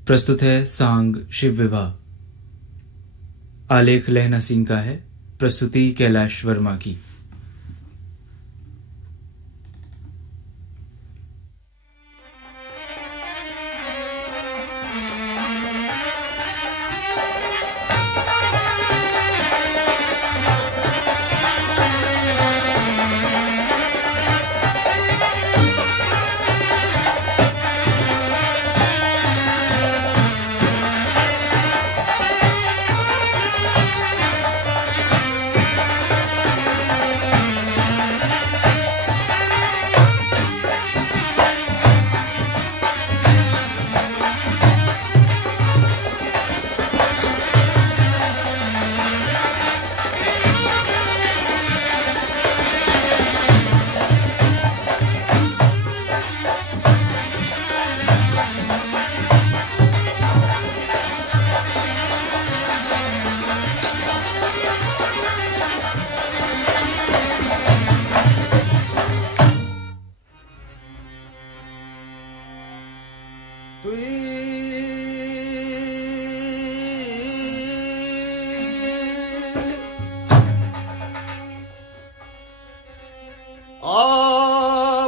प्रस्तुत है सांग शिव विवाह। आलेख लहना सिंह का है, प्रस्तुति कैलाश वर्मा की।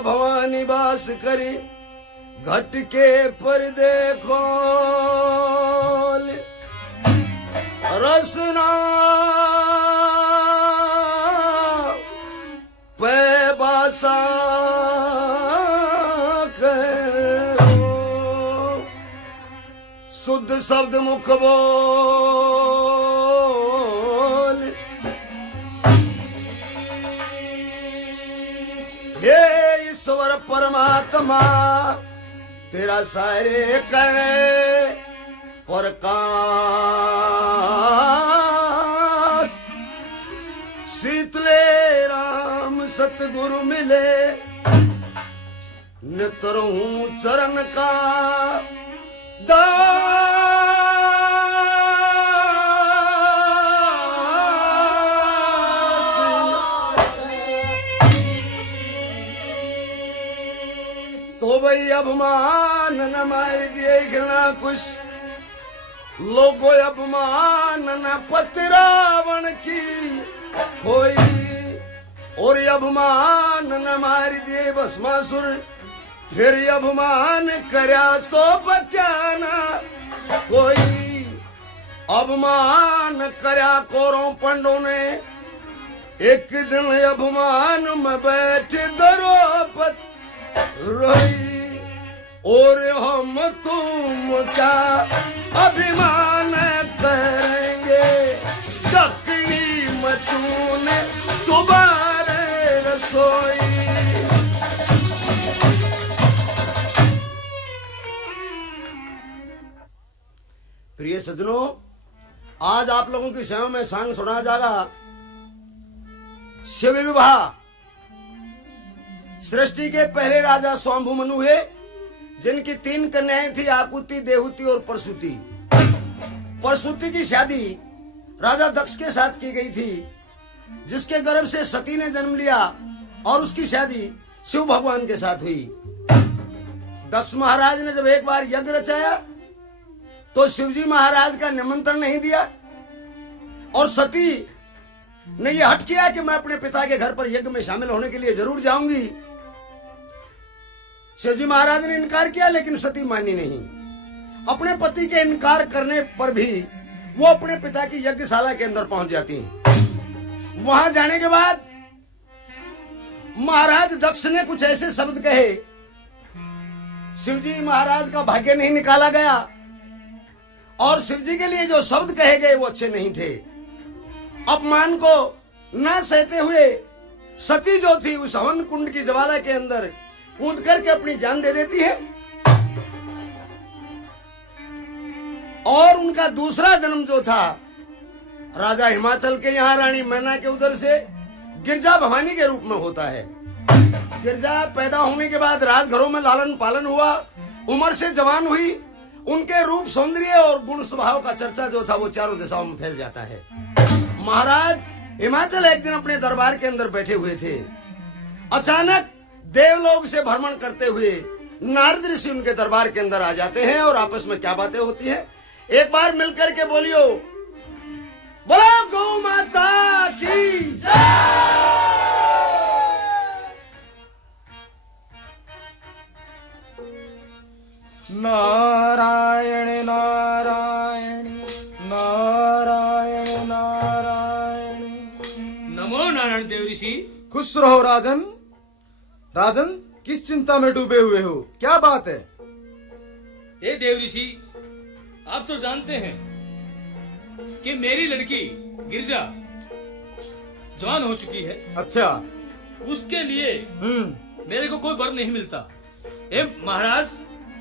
भवानी बास करे घट के पर्दे खोल, रसना पे बासा करो, शुद्ध शब्द मुख बोल। हे ईश्वर परमात्मा तेरा सारे करे प्रकाश, शीतले राम सतगुरु मिले, नितर हूँ चरण का तो भाई अभिमान न मार दिए घृणा कुछ लोगो, अभिमान न पतरावण की कोई, और अभिमान न मार दिए भस्मासुर, फिर अभिमान करया सो बचाना कोई। अभिमान करया कोरों पंडों ने, एक दिन अभिमान में बैठे द्रौपदी रोई, और हम तुम का अभिमान करेंगे, चकनी मचूने सुबारे रसोई। प्रिय सज्जनों, आज आप लोगों की सेवा में सांग सुना जाएगा शिव विवाह। सृष्टि के पहले राजा स्वांभु मनु हुए, जिनकी 3 कन्याएं थी, आकुति, देहुति और परसुति। परसुति की शादी राजा दक्ष के साथ की गई थी, जिसके गर्भ से सती ने जन्म लिया, और उसकी शादी शिव भगवान के साथ हुई। दक्ष महाराज ने जब एक बार यज्ञ रचाया तो शिवजी महाराज का निमंत्रण नहीं दिया, और सती ने यह हट किया कि मैं अपने पिता के घर पर यज्ञ में शामिल होने के लिए जरूर जाऊंगी। शिवजी महाराज ने इनकार किया, लेकिन सती मानी नहीं। अपने पति के इनकार करने पर भी वो अपने पिता की यज्ञशाला के अंदर पहुंच जाती हैं। वहां जाने के बाद महाराज दक्ष ने कुछ ऐसे शब्द कहे, शिवजी महाराज का भाग्य नहीं निकाला गया, और शिवजी के लिए जो शब्द कहे गए वो अच्छे नहीं थे। अपमान को न सहते हुए सती जो थी उस हवन कुंड की ज्वाला के अंदर कूद करके अपनी जान दे देती है, और उनका दूसरा जन्म जो था राजा हिमाचल के यहाँ रानी मैना के उधर से गिरजा भवानी के रूप में होता है। गिरजा पैदा होने के बाद राजघरों में लालन पालन हुआ, उम्र से जवान हुई, उनके रूप सौंदर्य और गुण स्वभाव का चर्चा जो था वो चारों दिशाओं में फैल जाता है। महाराज हिमाचल एक दिन अपने दरबार के अंदर बैठे हुए थे। अचानक देवलोक से भ्रमण करते हुए नारद ऋषि उनके दरबार के अंदर आ जाते हैं और आपस में क्या बातें होती हैं, एक बार मिलकर के बोलियो, बोलो गौ माता की जय। नारायण नारायण नारायण नारायण। नमो नारायण देव ऋषि। खुश रहो राजन। राजन, किस चिंता में डूबे हुए हो, क्या बात है? ए देव ऋषि, आप तो जानते हैं कि मेरी लड़की गिरजा जवान हो चुकी है। अच्छा। उसके लिए मेरे को कोई वर नहीं मिलता। ए महाराज,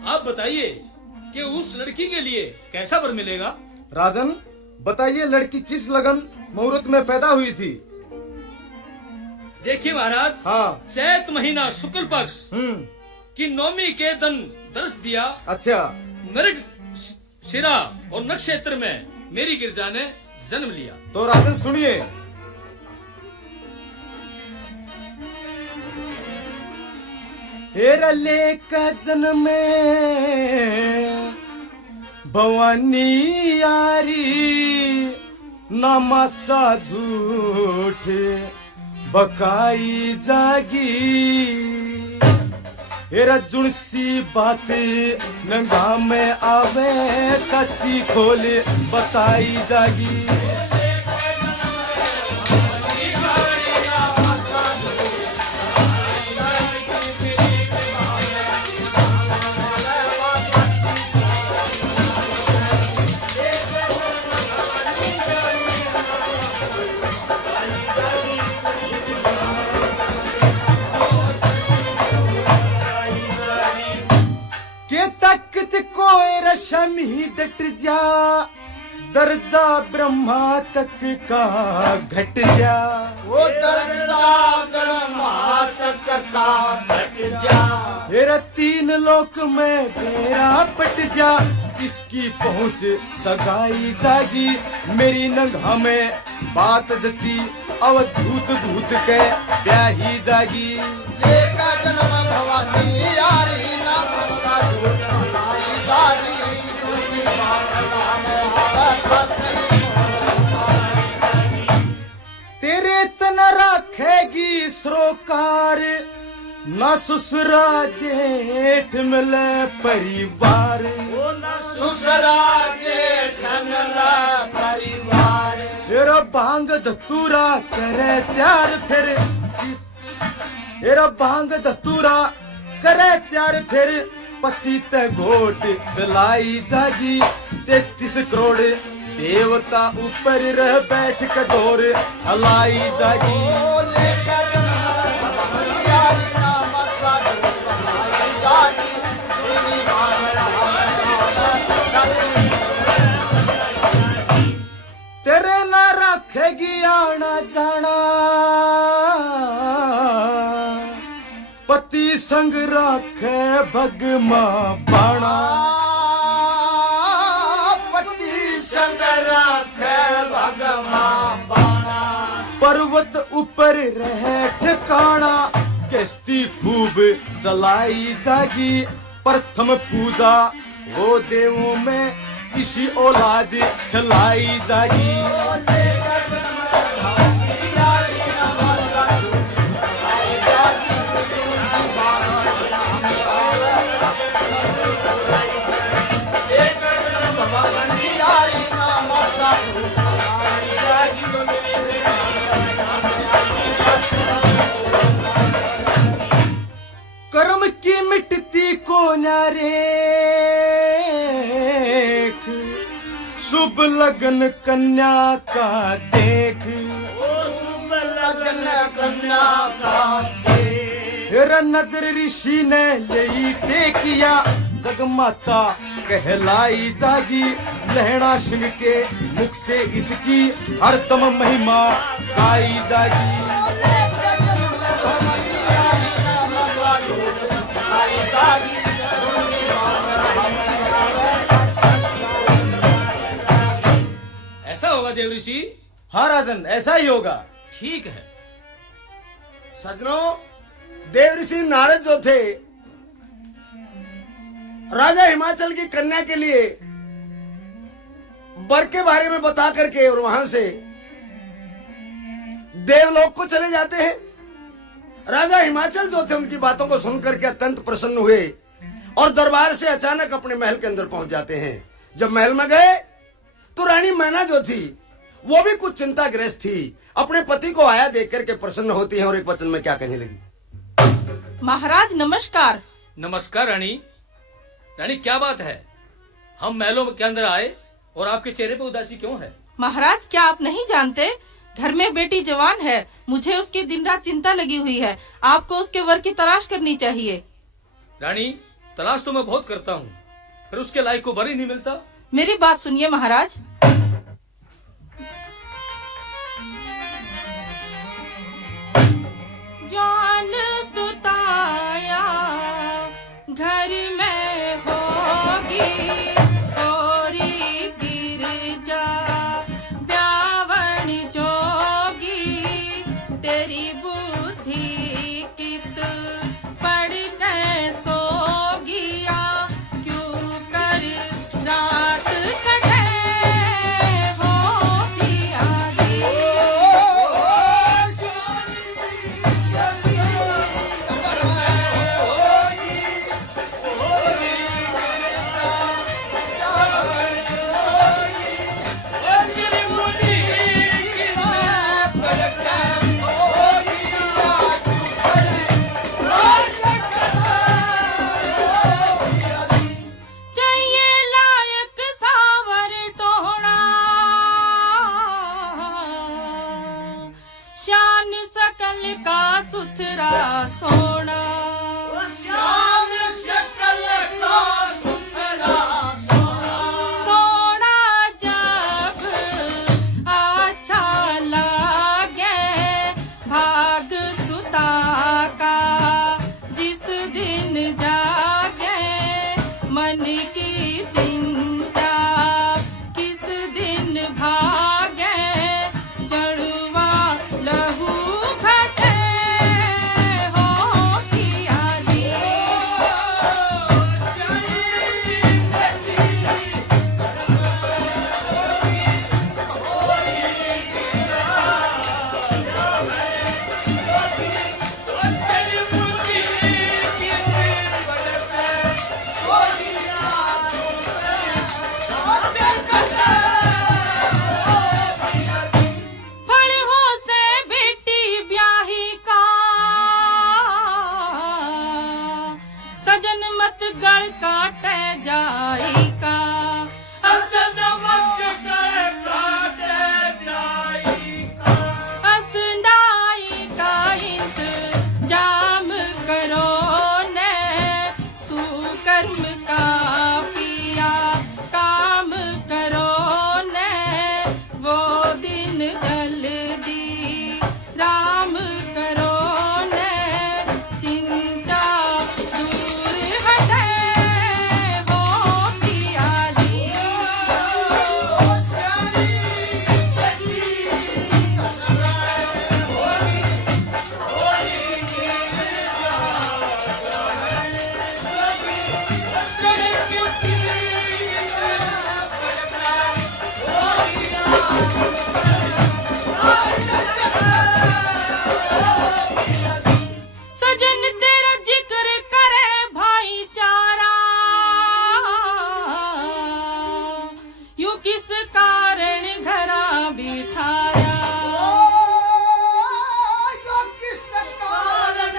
आप बताइए कि उस लड़की के लिए कैसा वर मिलेगा? राजन, बताइए लड़की किस लगन मुहूर्त में पैदा हुई थी? देखिए महाराज, हाँ। चैत महीना शुक्ल पक्ष की नौमी के दिन दर्श दिया। अच्छा। मृग शिरा और नक्षत्र में मेरी गिरजा ने जन्म लिया। तो राजन सुनिए, हेरले का जन्म भवानी यारी नामासा झूठ बकाई जागी। हेरा जुणसी बात नंगा में आवे सच्ची खोल बताई जागी। शमी डट जा, दर्जा ब्रह्मा तक का घट जा। वो दर्जा ब्रह्मा तक का घट जा। मेरा 3 लोक में मेरा पट जा, इसकी पहुंच सगाई जागी। मेरी नंगा में बात जची अवधूत भूत के ब्याही जागी। लेका जन्म भवानी यारी नाम साधु बनाई जागी। तेरे तन रखेगी सरोकार, न ससुरा जेठ मिले परिवार। ससुरा जेठ मिले परिवार। तेरा भांग धतूरा करे त्यार फिर, तेरा भांग धतूरा करे त्यार फिर। पति ते घोट पिलाई जागी। 33 करोड़ देवता ऊपर रह बैठ कटोर हलाई जागी। तेरे ना रखेगी आना जाना, पति संग राखे भगमा बाणा। पति संग राखे भगमा बाणा। पर्वत ऊपर रहे ठिकाना, किश्ती खूब चलाई जागी। प्रथम पूजा वो देवों में इसी औलाद खिलाई जागी। कर्म की मिटती को नारे, शुभ लगन कन्या का देख। शुभ लगन कन्या का देख। नजर ऋषि ने यही टेकिया, जगमाता कहलाई जागी। लहरा सिंह के मुख से इसकी हरदम महिमा गाई जागी। ऐसा होगा देव ऋषि? हाँ राजन, ऐसा ही होगा। ठीक है। सज्जनों, देव ऋषि नारद जो थे राजा हिमाचल की कन्या के लिए वर के बारे में बता करके और वहां से देवलोक को चले जाते हैं। राजा हिमाचल जो थे उनकी बातों को सुनकर के अत्यंत प्रसन्न हुए और दरबार से अचानक अपने महल के अंदर पहुंच जाते हैं। जब महल में गए तो रानी मैना जो थी वो भी कुछ चिंताग्रस्त थी। अपने पति को आया देख करके प्रसन्न होती है और एक वचन में क्या कहने लगी। महाराज नमस्कार। नमस्कार रानी। रानी क्या बात है, हम महलों के अंदर आए और आपके चेहरे पे उदासी क्यों है? महाराज क्या आप नहीं जानते, घर में बेटी जवान है, मुझे उसकी दिन रात चिंता लगी हुई है। आपको उसके वर की तलाश करनी चाहिए। रानी तलाश तो मैं बहुत करता हूँ, फिर उसके लायक को वर ही नहीं मिलता। मेरी बात सुनिए महाराज। जान सुताया घर में होगी गोरी गिरजा ब्यावन जोगी तेरी बुद्धि कित पड़ के सोगिया क्यों कर रात कटे हो पियारी। चाहिए लायक सावर टोहना शान सकल का सुथरा सोना। शान शकल का सुथरा सोना। सोना जब अच्छा लागे भाग सुता का जिस दिन जागे मन की चिंता किस दिन भागे चढ़वा लहू घटे हो पियारी। फल हो से बेटी ब्याही का सजन मत गल काटे जाई का। सजन मत गल काटे जाई का। असनाई का इंतजाम करो ने सुकर्म का पिया काम करो ने वो दिन जल्दी राम करो ने चिंता दूर हटे हो पियारी। सजन तेरा जिक्र करे भाईचारा यूं किस कारण घरा बिठाया। किस कारण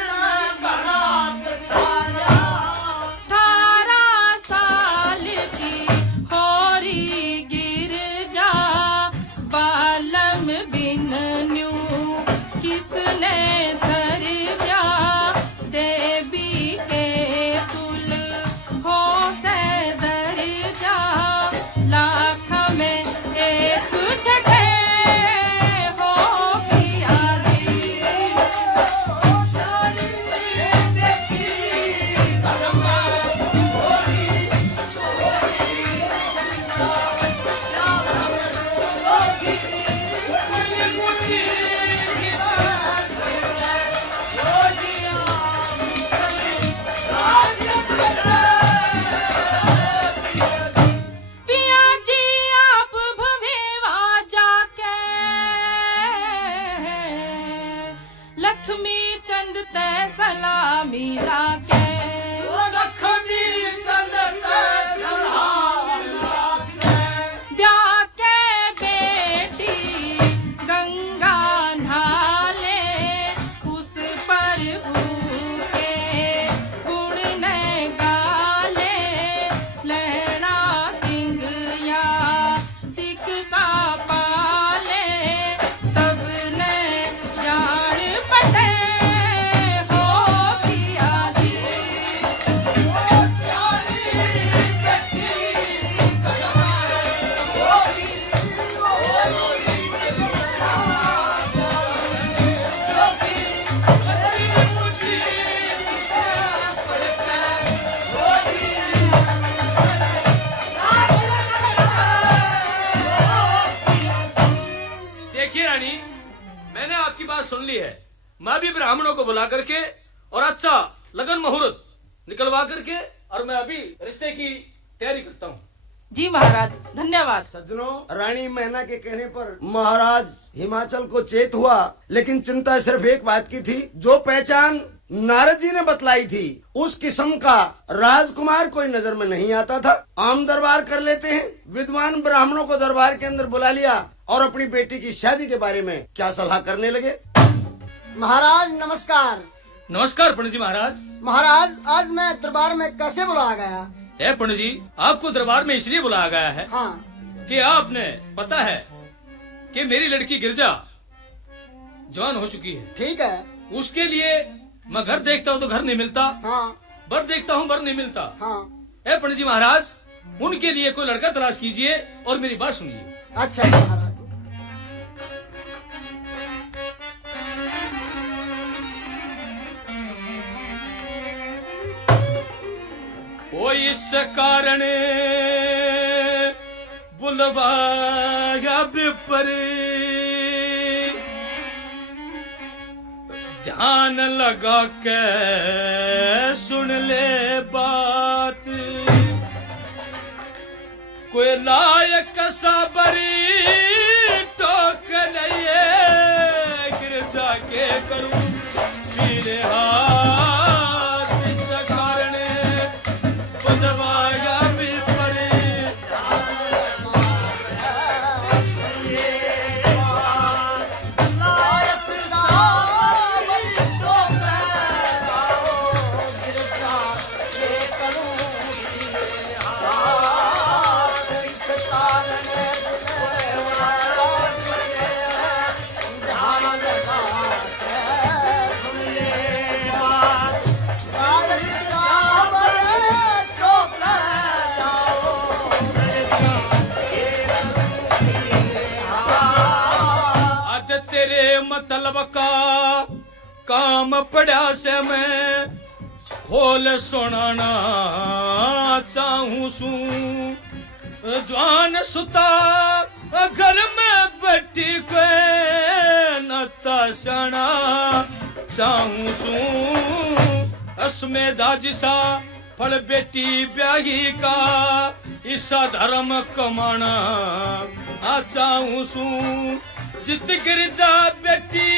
घरा बिठाया। 18 साल की होरी गिरजा बालम बिन न्यू किसने सरजा देवी के तुल हो से दर्जा लाख में एक छठे हो पियारी। आपकी बात सुन ली है, मैं भी ब्राह्मणों को बुला करके और अच्छा लगन मुहूर्त निकलवा करके और मैं अभी रिश्ते की तैयारी करता हूँ। जी महाराज, धन्यवाद। सज्जनों, रानी मैना के कहने पर महाराज हिमाचल को चेत हुआ, लेकिन चिंता सिर्फ एक बात की थी, जो पहचान नारद जी ने बतलाई थी उस किस्म का राजकुमार कोई नजर में नहीं आता था। आम दरबार कर लेते हैं। विद्वान ब्राह्मणों को दरबार के अंदर बुला लिया और अपनी बेटी की शादी के बारे में क्या सलाह करने लगे। महाराज नमस्कार। नमस्कार पंडित जी महाराज। महाराज, आज मैं दरबार में कैसे बुलाया गया? है पंडित जी, आपको दरबार में इसलिए बुलाया गया है हाँ। कि आपने पता है कि मेरी लड़की गिरजा जवान हो चुकी है। ठीक है। उसके लिए मैं घर देखता हूँ तो घर नहीं मिलता, हाँ बर देखता हूँ बर नहीं मिलता। हाँ। है पंडित जी महाराज, उनके लिए कोई लड़का तलाश कीजिए और मेरी बात सुनिए। अच्छा जी महाराज। ओ इस कारण बुलवाया विपर, ध्यान लगा के सुन ले बात, कोई लायक सबरी टोक लिए, गिरजा के करूं पीले हाथ, इस कारण बुलवाया विपर। मतलब का काम पड़ा से मैं खोल सुनाना चाहूं सू, जवान सुता घर में बैठी के नता सना चाहूं सू, असमें दाजिसा फल बेटी ब्याही का ईसा धर्म कमाना चाहूं सू, जित गिरजा बेटी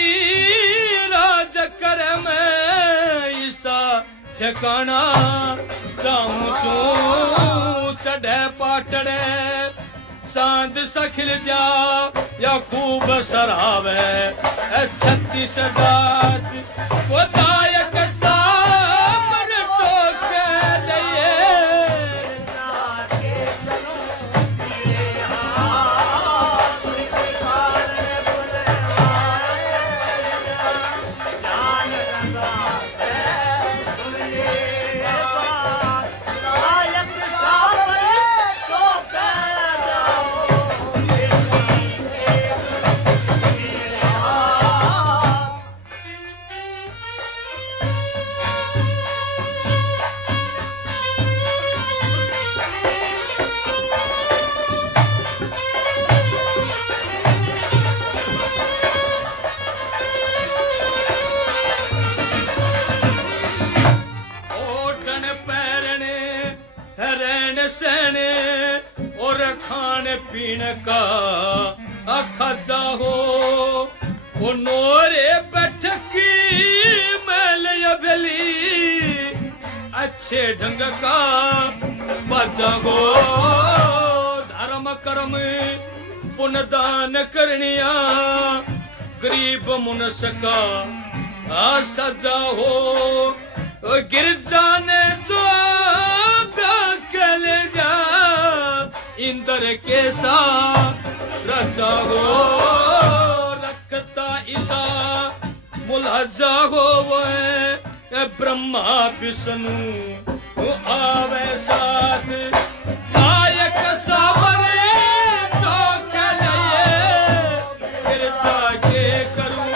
राज कर में ईसा ठिकाना चाहूं सू, चढ़े पाटड़े चांद सा खिल जा या खूब सरावे 36 जात को दायक साबर टोक लिए, और खान पीन का खजा हो, वो नोरे बैठकी मैल अभली अच्छे ढंग का बजा हो, धर्म कर्म पुण्य दान करनिया गरीब मुनस का सजा हो, गिरजा ने जो ले जा इंद्र के साथ रजा हो, रखता ईसा मुलहजा हो, वो ब्रह्मा विष्णु आवे साथ, नायक सावरे टोक लिए, गिरजा के करूं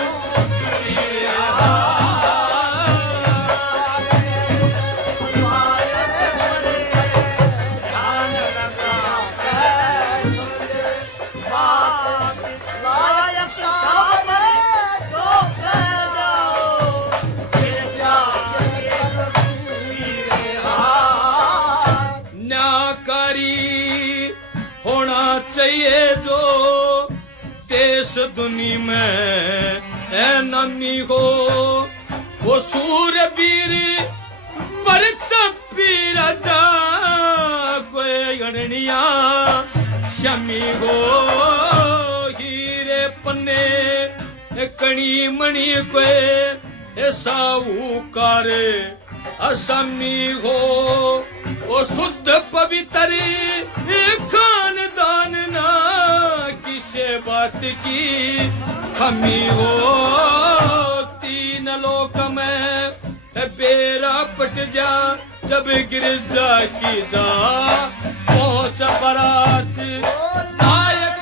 अधिकारी होना चाहिए जो देश दुनिया में नामी हो। वो सूरवीर परतपी राजा कोई गणनिया शमी हो। हीरे पन्ने कणी मणि कोई साहूकार असमी हो। वो शुद्ध पवित्र खानदान ना किसे बात की कमी हो। तीन लोक में बेरा पट जा जब गिरजा की जा पहुंच बारात नायक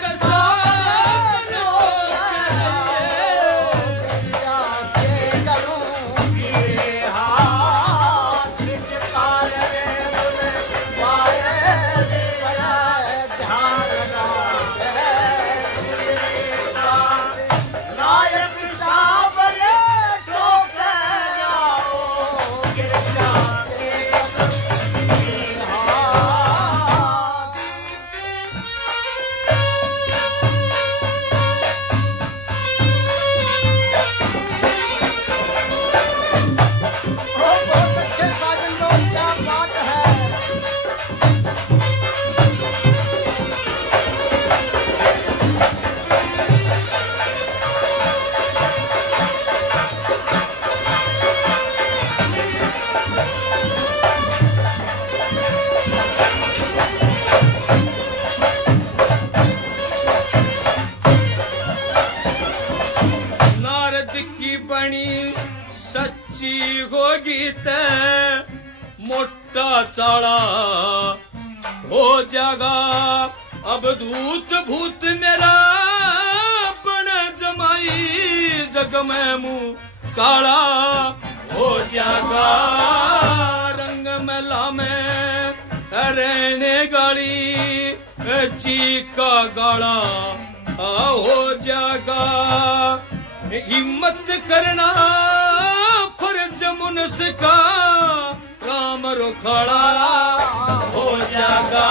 सच्ची होगी ते मोटा चाड़ा हो जागा। अब दूत भूत मेरा बन जमाई जग में मुंह काला हो जागा। रंग मेला में रहने गाड़ी चीका गाड़ा हो जागा। हिम्मत करना फर्ज मुनस का काम रुखाड़ा हो जागा।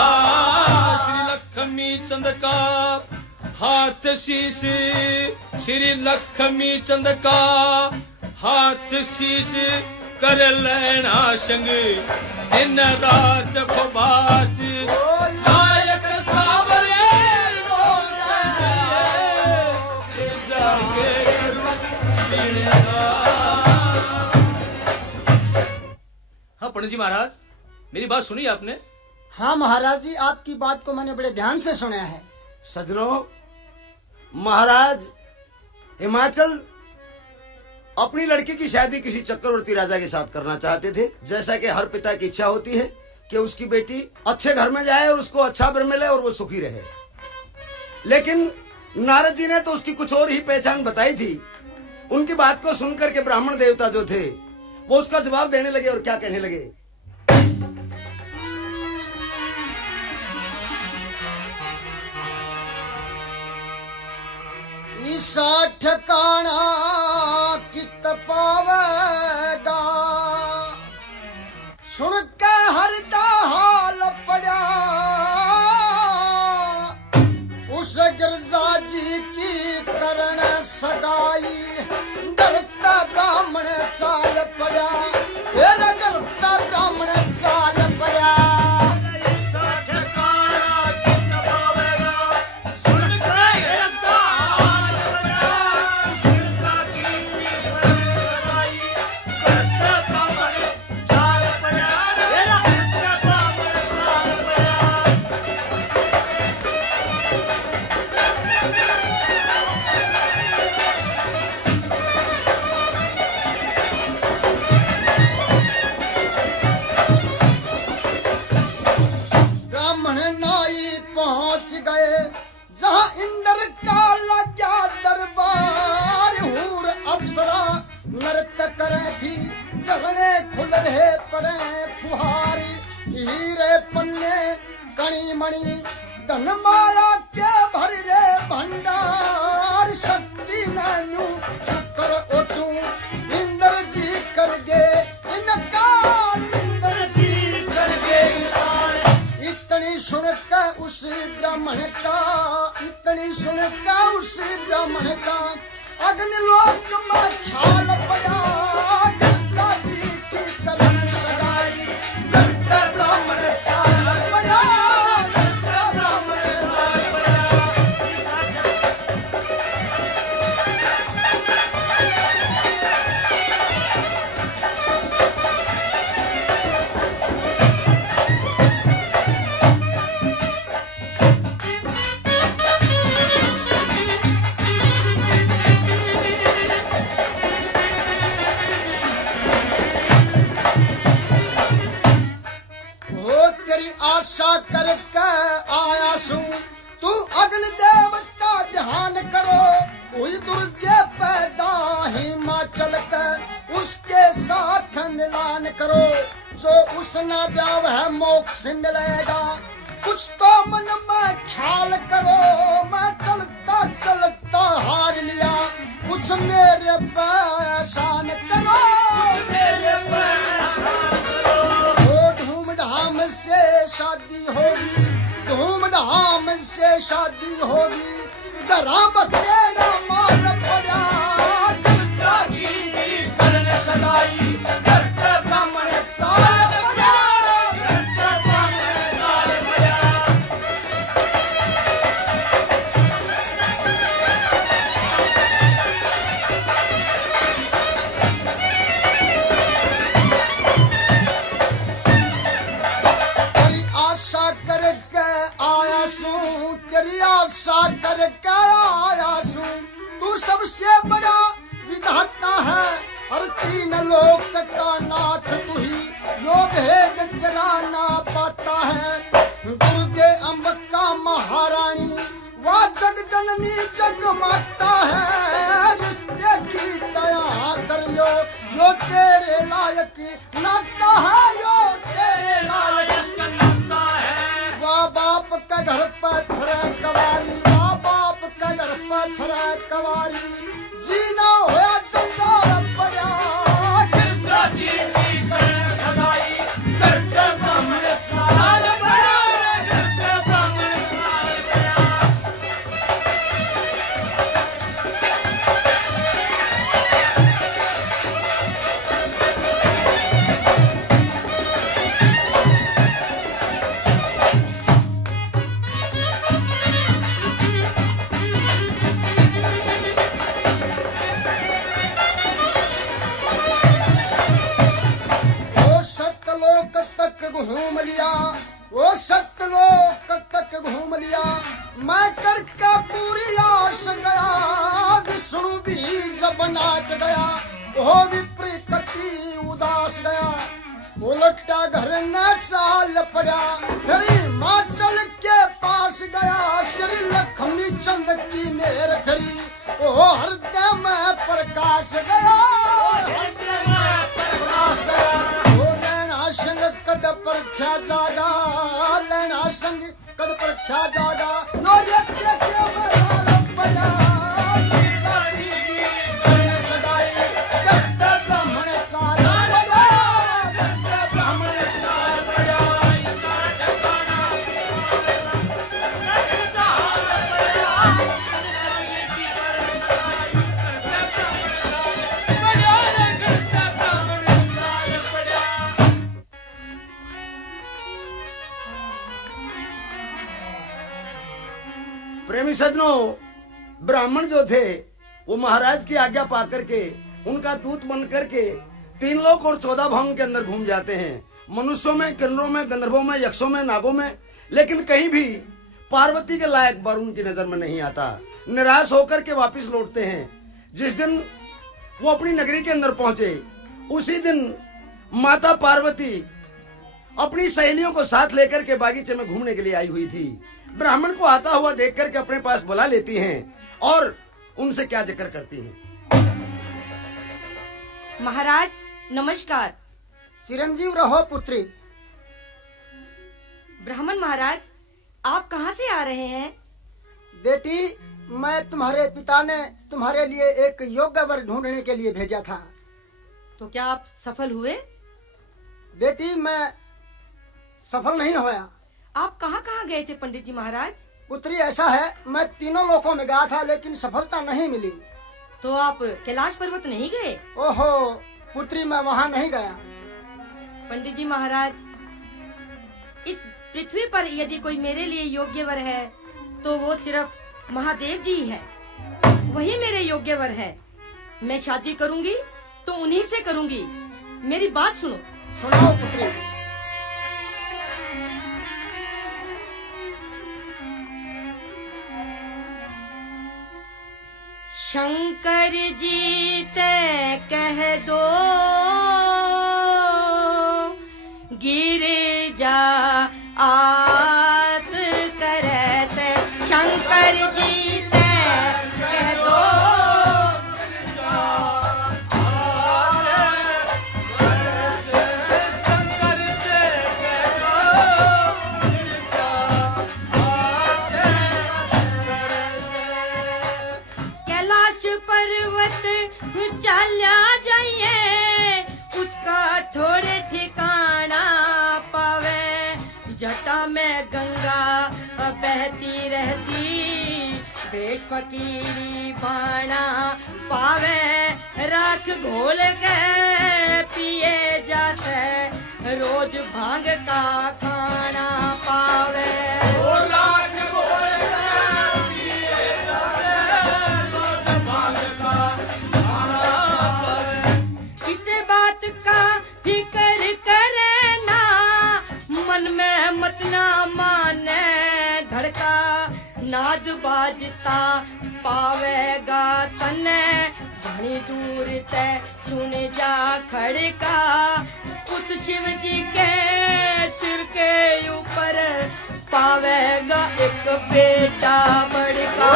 श्री लक्ष्मी चंद का हाथ शीश श्री लक्ष्मी चंद का हाथ शीश कर लेना संग दिन रात को बात नायक सावरे हाँ पंडित जी महाराज, मेरी बात सुनी आपने? हाँ महाराज जी, आपकी बात को मैंने बड़े ध्यान से सुना है। सज्जनों, महाराज हिमाचल अपनी लड़की की शादी किसी चक्रवर्ती राजा के साथ करना चाहते थे, जैसा कि हर पिता की इच्छा होती है कि उसकी बेटी अच्छे घर में जाए और उसको अच्छा वर मिले और वो सुखी रहे। लेकिन नारद जी ने तो उसकी कुछ और ही पहचान बताई थी। उनकी बात को सुनकर के ब्राह्मण देवता जो थे वो उसका जवाब देने लगे और क्या कहने लगे। ईसा ठिकाना कित पावेगा, सुन के हरदा हाल पड़ा उस गिरजा जी की करण सगाई। डरता ब्राह्मण चाल पड़ा, डरता ब्राह्मण चाल पड़ा। जहाँ इंद्र का लगा दरबार, हूर अप्सरा नृत्य करे थी, झरने खुल रहे पड़े फुहारी। हीरे पन्ने कणी मणि धन माया के भर रे भंडार। शक्ति नानू कर ओटू इंद्र जी कर गे इनकार, इंद्र जी कर गे इनकार। इतनी इतनी सुन के उस ब्राह्मण का, इतनी सुन के उस ब्राह्मण का अग्निलोक में ख्याल पड़ा। गिरजा जी की करण सगाई करते ब्राह्मण चाल पड़ा, करते ब्राह्मण चाल पड़ा। आशा करके आया सू, तू अग्निदेव का ध्यान करो। हुई दुर्गे पैदा हिमाचल के, उसके साथ मिलान करो। जो उसना ब्याह है मोक्ष मिलेगा, कुछ तो मन में ख्याल करो। मैं चलता चलता हार लिया, कुछ मेरे पे एहसान करो, मेरे पे एहसान करो। धूमधाम से शादी होगी, धूमधाम से शादी होगी। गराब तेरा माल पड़ा, गिरजा जी की करण सगाई करते ब्राह्मण चाल पड़ा, करते ब्राह्मण चाल पड़ा। आशा करके आया सू, तेरी आशा करके आया सू। तू सबसे बड़ा विधाता है, हर तीन लोक का नाथ तू ही। योग भेद तेरा ना पाता है, दुर्गे अम्बिका महारानी वह जग जननी जग माता है। रिश्ते की दया कर लो, यो तेरे लायक नाता है, यो तेरे लायक नाता है। वाह बाप का घर पर फरे कवारी, वाह बाप का घर पर फरे कवारी। जीना होया जंजाल पड़ा, गिरजा जी की करण सगाई करते ब्राह्मण चाल पड़ा, करते ब्राह्मण चाल पड़ा। घूम लिया, वो सतलोक तक घूम लिया। मैं करके पूरी आस गया, विष्णु भी जब नाट गया। वो विप्रकति उदास गया, उलटा घर न चाल पड़ा। फिर हिमाचल के पास गया, श्री लक्ष्मी चंद की मेहर फिरी। वो हृदय में प्रकाश गया, हृदय में प्रकाश गया। संग कद पर क्या जागा, लेना संग कद पर क्या जागा। लोरिया के मैदान पड़ा, गिरजा जी की करण सगाई करते ब्राह्मण चाल पड़ा, करते ब्राह्मण चाल पड़ा। प्रेमी सज्जनों, ब्राह्मण जो थे वो महाराज की आज्ञा पा करके उनका दूत बन करके 3 लोक और 14 भवन के अंदर घूम जाते हैं। मनुष्यों में, किन्नरों में, गंधर्वों में, यक्षों में, नागों में, लेकिन कहीं भी पार्वती के लायक वर उनकी नजर में नहीं आता। निराश होकर के वापिस लौटते हैं। जिस दिन वो अपनी नगरी के अंदर पहुंचे, उसी दिन माता पार्वती अपनी सहेलियों को साथ लेकर के बागीचे में घूमने के लिए आई हुई थी। ब्राह्मण को आता हुआ देख करके अपने पास बुला लेती हैं और उनसे क्या जिक्र करती हैं। महाराज नमस्कार। चिरंजीव रहो पुत्री। ब्राह्मण महाराज, आप कहाँ से आ रहे हैं? बेटी, मैं तुम्हारे पिता ने तुम्हारे लिए एक योग्य वर ढूंढने के लिए भेजा था। तो क्या आप सफल हुए? बेटी, मैं सफल नहीं होया। आप कहाँ कहाँ गए थे पंडित जी महाराज? पुत्री ऐसा है, मैं तीनों लोकों में गया था लेकिन सफलता नहीं मिली। तो आप कैलाश पर्वत नहीं गए? ओहो पुत्री, मैं वहाँ नहीं गया। पंडित जी महाराज, इस पृथ्वी पर यदि कोई मेरे लिए योग्य वर है तो वो सिर्फ महादेव जी ही है। वही मेरे योग्य वर है। मैं शादी करूंगी तो उन्हीं से करूंगी। मेरी बात सुनो। सुनाओ पुत्री। शंकर जी ते कह दो गिरिजा आस करे से। शंकर जी ते कह दो पर्वत चला जाइए, उसका थोड़े ठिकाना पावे। जटा में गंगा बहती रहती, बेश फकीरी बाणा पावे। राख घोल के पिए जासे, रोज भांग का खाना पावे। फिकर करे ना, मन में मत ना माने धड़का। नाद बाजता पावेगा तने, बड़ी दूर ते सुन जा खड़का। उस शिव जी के सिर के ऊपर पावेगा एक बेटा बड़का।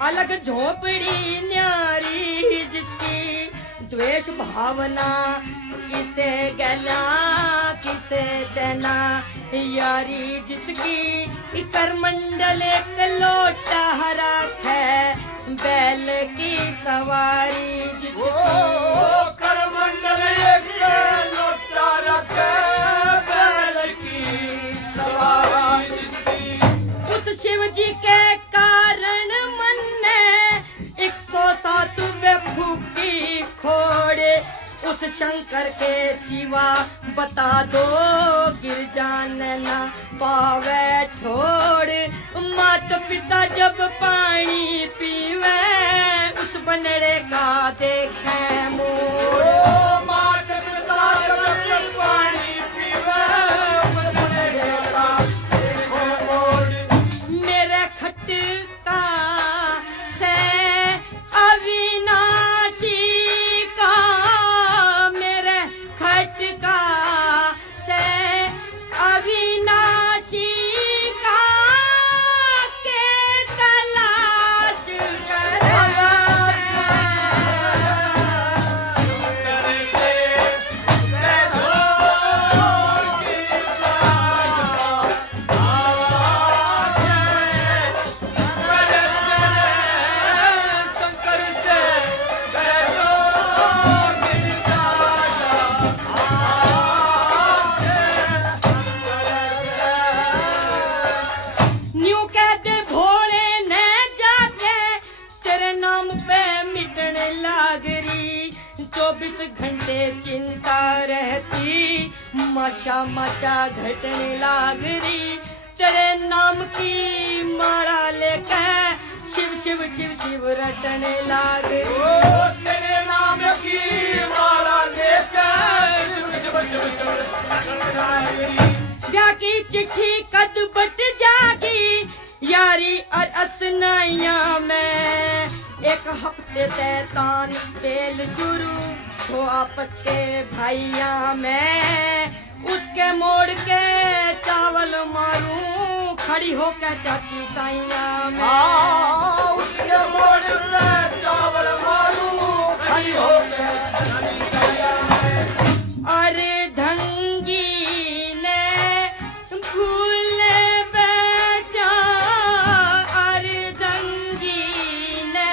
अलग झोपड़ी न्यारी जिसकी, द्वेष भावना किसे गला किसे देना यारी जिसकी। करमंडल एक लोटा हरा है, बैल की सवारी जिसकी। करमंडल एक लोटा रखे, बैल की सवारी जिसकी। उस शिव जी के कारण मन ने 107 फूकी खोड़े। उस शंकर के सिवा बता दो, गिरजा ना पावे छोड़। माता पिता जब पानी पीवे, उस बनड़े का देखे मोड़। माता पिता जब पानी पीवे, उस बनड़े का देखो मोड़। मेरे खटका से अविनाशी का, मेरे खटका से अविनाशी का के तलाश करे। न्यू कहते भोले ने जाके तेरे नाम पे मिटने लाग रही। 24 घंटे चिंता रहती, माशा माशा घटने लाग रही। तेरे नाम की माला लेकर शिव शिव शिव शिव रटने लागे। तेरे नाम की माला लेकर शिव शिव शिव शिव रटने लागे। ब्याह की चिट्ठी कद बट जागी यारी और असनाइया में। एक हफ्ते से तान बेल शुरू हो आपस के भाइया में। उसके मोड़ के चावल मारूं खड़ी होकर चाची ताइया में। उसके मोड़ के चावल मारूं खड़ी होकर चाची ताइया में। अरे धंगी ने भूल बैठा। अरे धंगी ने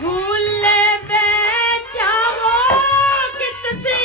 भूल बैठा वो कितनी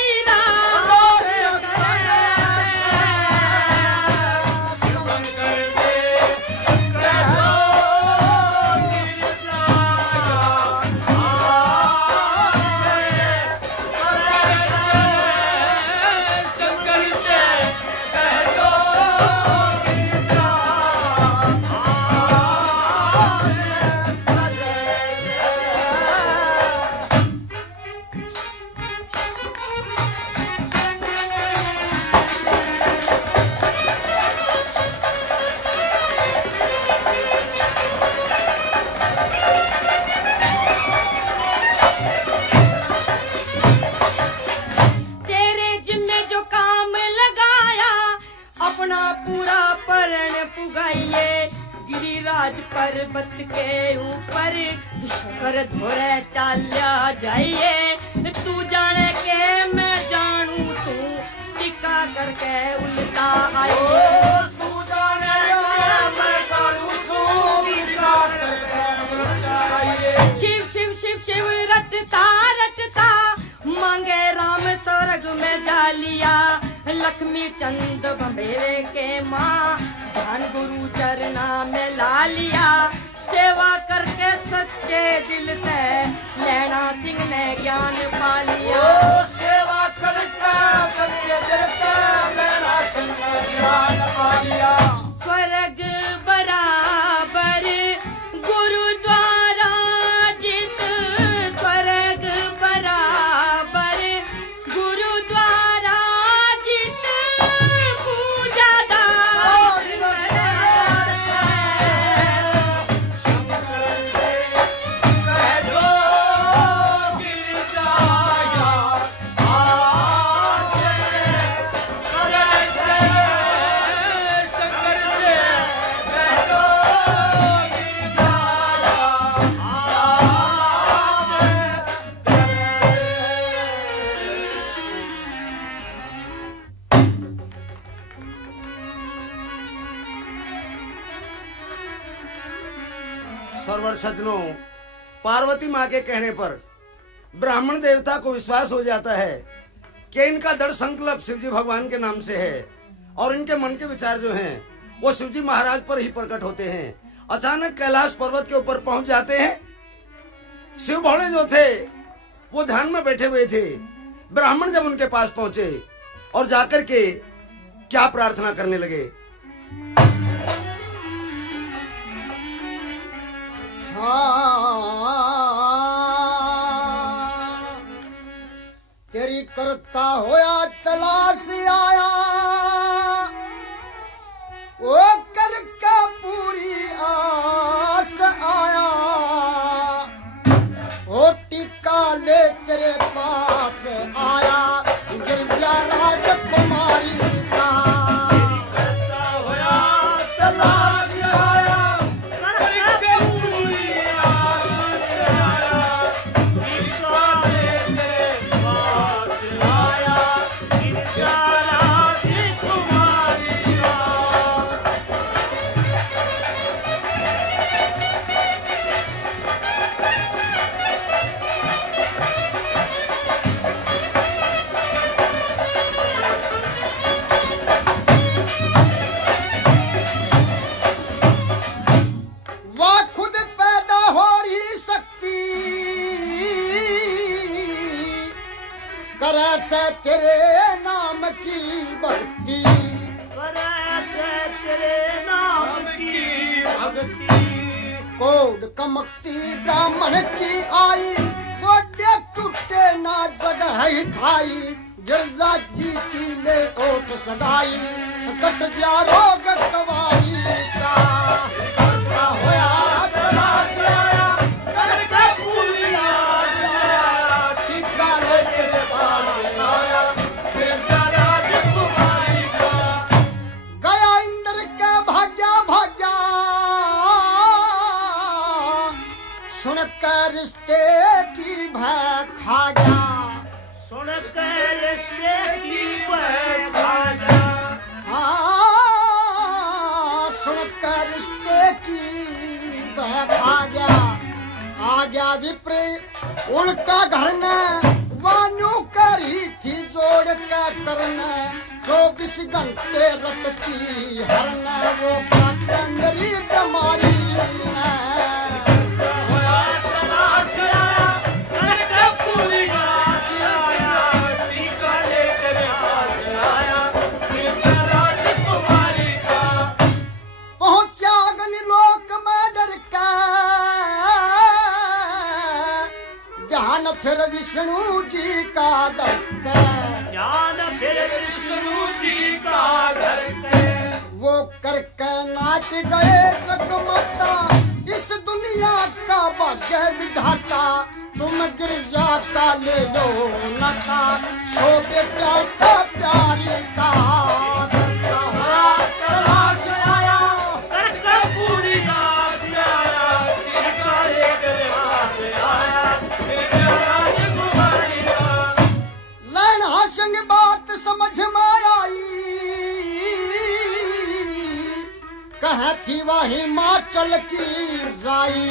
पर्वत के ऊपर शकर धोरे चाल्या जाइए। तू जाने के मैं जानू तू टिका करके उल्टा आइए। तू जाने के मैं जानू तू टिका करके उल्टा आइए। शिव शिव शिव शिव रटता रटता मांगे राम स्वर्ग में जा लिया। लक्ष्मी चंद बंबेरे के माँ धन गुरु चरना में ला लिया। सेवा करके सच्चे दिल से लैला सिंह ने ज्ञान पा लिया। सेवा करके सच्चे दिल से लैला सिंह ने ज्ञान पा लिया। स्वर्ग बराबर गुरुद्वारा जित। स्वर्ग बराबर गुरुद्वारा जित। पूजादार सरवर सज्जनों, पार्वती माँ के कहने पर ब्राह्मण देवता को विश्वास हो जाता है कि इनका दृढ़ संकल्प शिवजी भगवान के नाम से है और इनके मन के विचार जो हैं वो शिवजी महाराज पर ही प्रकट होते हैं। अचानक कैलाश पर्वत के ऊपर पहुंच जाते हैं। शिव भोले जो थे वो ध्यान में बैठे हुए थे। ब्राह्मण जब उनके पास पहुंचे और जाकर के क्या प्रार्थना करने लगे। तेरी करता होया तलाश आया। ओ करके पूरी आस आया। ओ टिका ले तेरे पास आया। गिरजा राजकुमारी का करता होया तलाश आया। तेरे नाम की भक्ति। तेरे भगती कोड कमकती ब्राह्मण की आई, गोटे टूटे ना जगह ही थाई, गिरजा जी की ले ओट सगाई, कट जा रोग कवाई का, करता होया तलाश आया, करके पूलिया आया, टीका ले तेरे पास आया, गिरजा राजकुमारी का। गया इंद्र का भाग्या भाग्या, सुनकर रिश्ते की भय खा गया, सुनकर रिश्ते की भय खा गया, सुनकर रिश्ते की भय खा गया, आ गया विप्र उल्टा घर में, वानु करी थी जोड़ का करना, 24 घंटे रटती हरना, वो पाटंगरी बीमारी होया तलाश आया, करके पूलिया आया, टीका ले तेरे पास आया, गिरजा राजकुमारी का। पहुंचा अग्निलोक में डर का, ध्यान फिर विष्णु जी का दर का, ज्ञान फिर विष्णु जी का घर के, वो करके नाट गए जगमता, इस दुनिया का भाग्य विधाता, तुम गिरजा का ले लो नता, सो बेटा का प्यारी का, करता हुआ तलाश आया, करके पूलिया आया, टीका ले तेरे पास आया, गिरजा राजकुमारी का। लैन हसंग बात समझ में आई, कह थी वह हिमाचल की राई,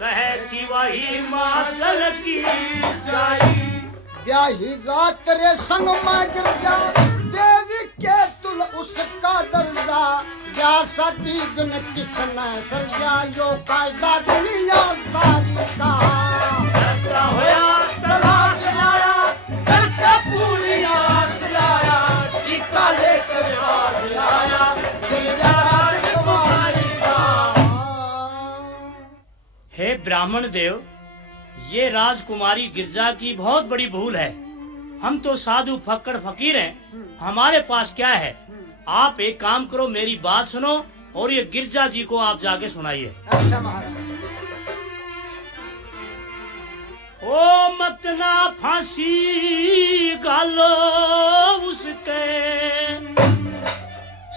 कहती वही हिमाचल की जाई, ब्याही जात रे संग में गिरजा, देवी के तुल उसका दर्जा, ब्याह शादी बिन किसने सर्जा, यो कायदा दुनिया दारी का, करता होया तलाश आया, करके पूलिया आया, टीका लेकर पास आया, गिरजा राजकुमारी का। हे ब्राह्मण देव, ये राजकुमारी गिरजा की बहुत बड़ी भूल है। हम तो साधु फक्कड़ फकीर हैं, हमारे पास क्या है। आप एक काम करो, मेरी बात सुनो और ये गिरजा जी को आप जाके सुनाइए। अच्छा महाराज। ओ मत ना फांसी गालो उसके,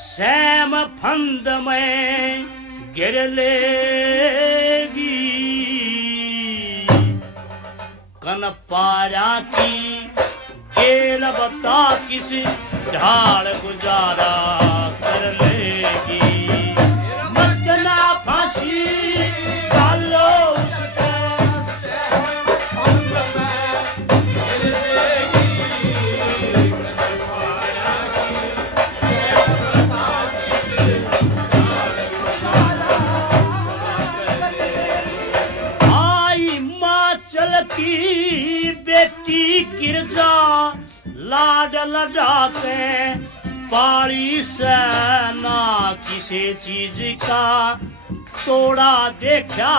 सैम फंद में गिर लेगी, कन पारा की गेल बता किस ढाल गुजारा कर लेगी। मत ना फांसी डालो उसको, आई माचल की बेटी गिरजा, लाड लड़ा के पारी से ना किसी चीज का तोड़ा देखा,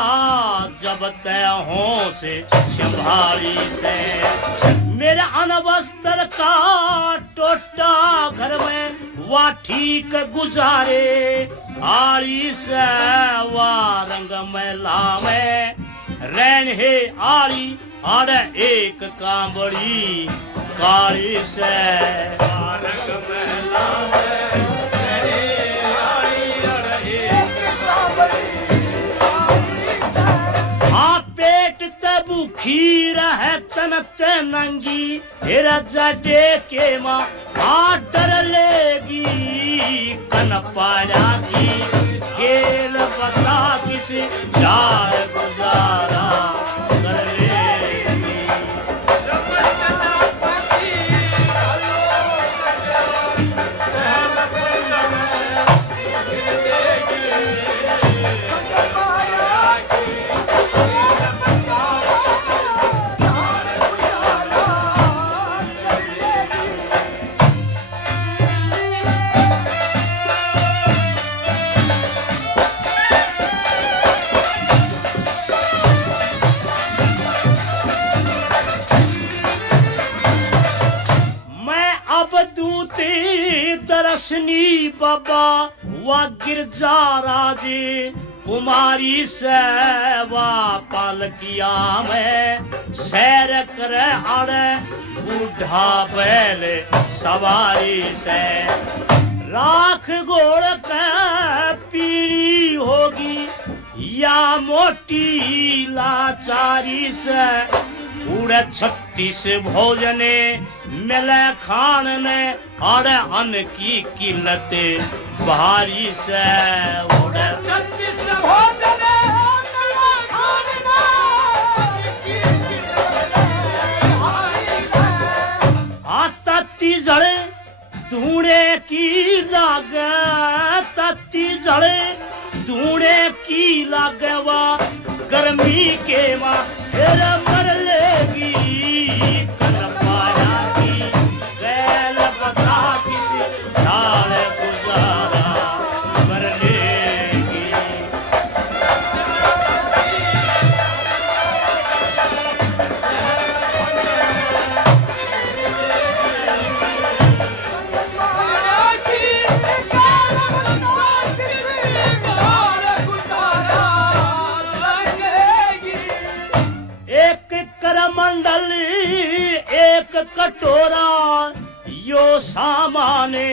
जब तय हो से संभाली से। मेरे अनवस्त्र का टोटा घर में वा ठीक गुजारे, आरी से वा रंग में लावे, रैन है आरी आड़ एक कांबड़ी काली से। रंग में लावे, पेट तबू खीर है तन ते नंगी, तेरा जडे के माँ डर लेगी, कन पाया की गेल बता किसी जाल गुजारा कर लेगी। तरसनी बाबा वा गिरजा राजे कुमारी से वा पालकिया में सैर करे आड़े बूढ़ा बैल सवारी से राख गोड़ के पीड़ी होगी या मोटी लाचारी से उड़े 36 भोजने मिले खान में अरे अन्न की किल्लत भारी से उड़े 36 भोजने मिले खान तत्ती जड़े धूणे की लागे तत्ती जड़े धूणे की लागे वा गर्मी के माँ फिर मर लेगी कल पाया की गैल बता किसी साल गुजारा कर लेगी करमंडल एक कटोरा यो सामाने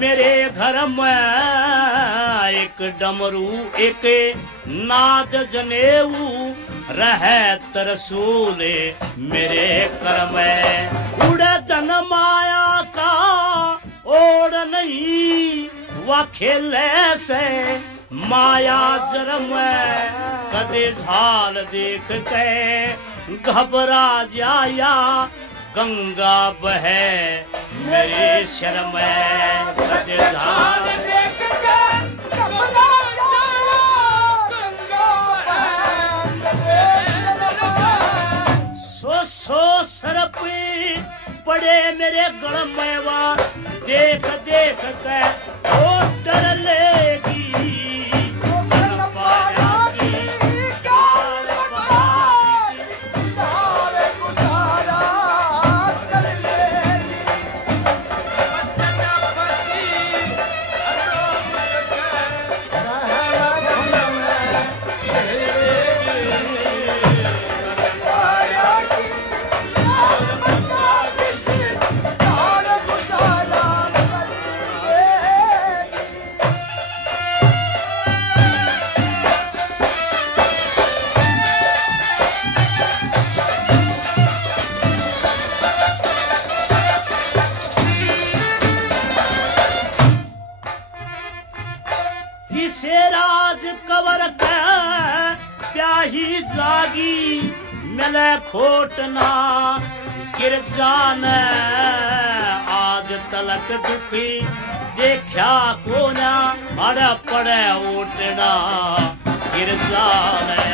मेरे घर में एक डमरू एक नाद जनेऊ रहे तरसूले मेरे कर में उड़े धन माया का ओढ़ नहीं व खेले से माया जरम कदे झाल देख के घबरा जाया गंगा बहे मेरे शर्म कदे झाल देख के घबरा जाया गंगा बहे मेरे शर्म सो सरप पड़े मेरे गल में वा देख देख के ओ डर लेगी मिले खोटना गिर जाने आज तलक दुखी देखा को ना अरे पड़े उठना गिर जाने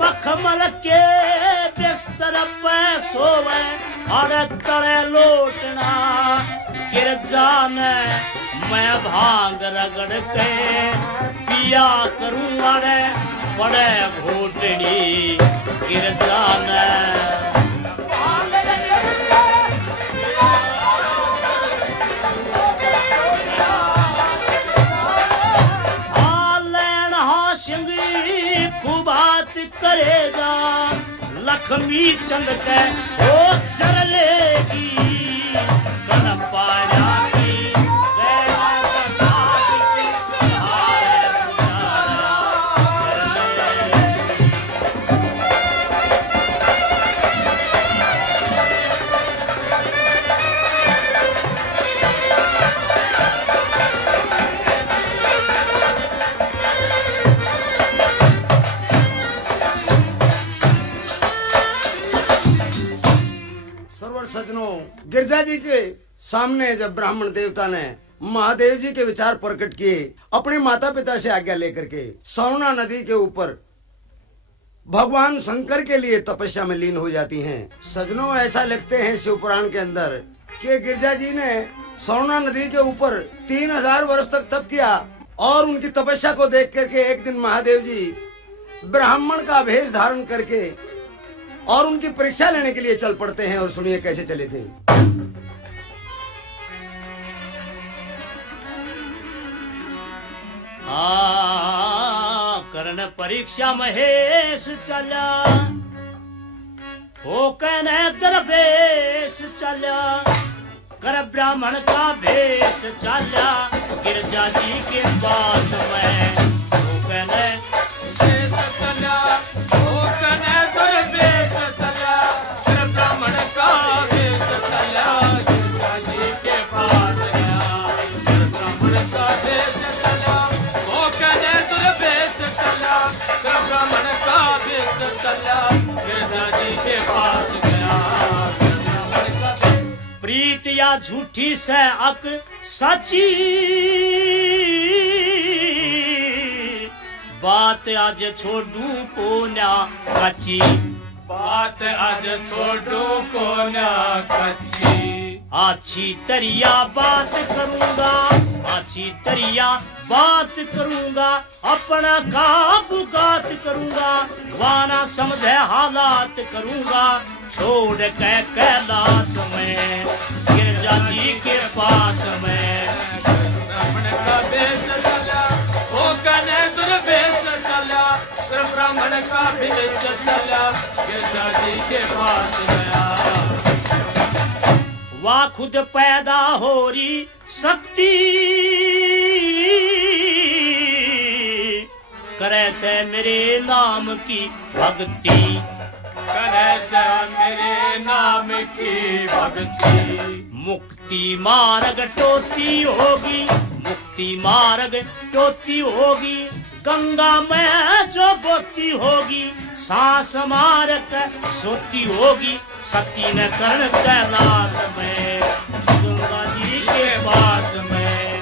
मखमल के बिस्तर पे सोवे अरे तड़े लौटना गिर जाने मैं भांग रगड़ के पिया करूं अरे बड़े घोटनी गिर जाने खूबात करेगा लक्ष्मी चंद के ओ चर लेगी कन पाया सज्जनों, गिरजा जी के सामने जब ब्राह्मण देवता ने महादेव जी के विचार प्रकट किए, अपने माता पिता से आज्ञा लेकर के सौना नदी के ऊपर भगवान शंकर के लिए तपस्या में लीन हो जाती हैं। सज्जनों, ऐसा लिखते हैं शिव पुराण के अंदर कि गिरजा जी ने सौना नदी के ऊपर 3000 वर्ष तक तप किया और उनकी तपस्या को देख करके एक दिन महादेव जी ब्राह्मण का भेष धारण करके और उनकी परीक्षा लेने के लिए चल पड़ते हैं। और सुनिए कैसे चले थे। करण परीक्षा महेश चला हो कहने दरवेश चला कर ब्राह्मण का भेष चला गिरजा जी के पास में हो कहने भेष चला हो कहने दरवेश चला कर ब्राह्मण का भेष चला गिरजा जी के पास गया कर ब्राह्मण का भेष चला हो कहने दरवेश चला कर ब्राह्मण का भेष चला गिरजा जी के पास गया प्रीत या झूठी से अक सची बात आज छोड़ू को ना कच्ची बात आज छोड़ू को ना कच्ची अच्छी तरिया बात करूंगा अच्छी तरिया बात करूंगा अपना काबूगात करूंगा वाना समझे हालात करूंगा छोड़ के कैलाश में गिरजा जी के पास में ब्राह्मण का भेष चला ओ कने दुर्वेश चला फिर ब्राह्मण का भेष चला गिरजा जी के पास गया वाह खुद पैदा हो रही शक्ति करे से मेरे नाम की भक्ति करे से मेरे नाम की भक्ति मुक्ति मार्ग टोती होगी मुक्ति मार्ग टोती होगी गंगा में जो बोती होगी सांस मारक सोती होगी सती न कर्ण कैलाश में गंगा जी के पास में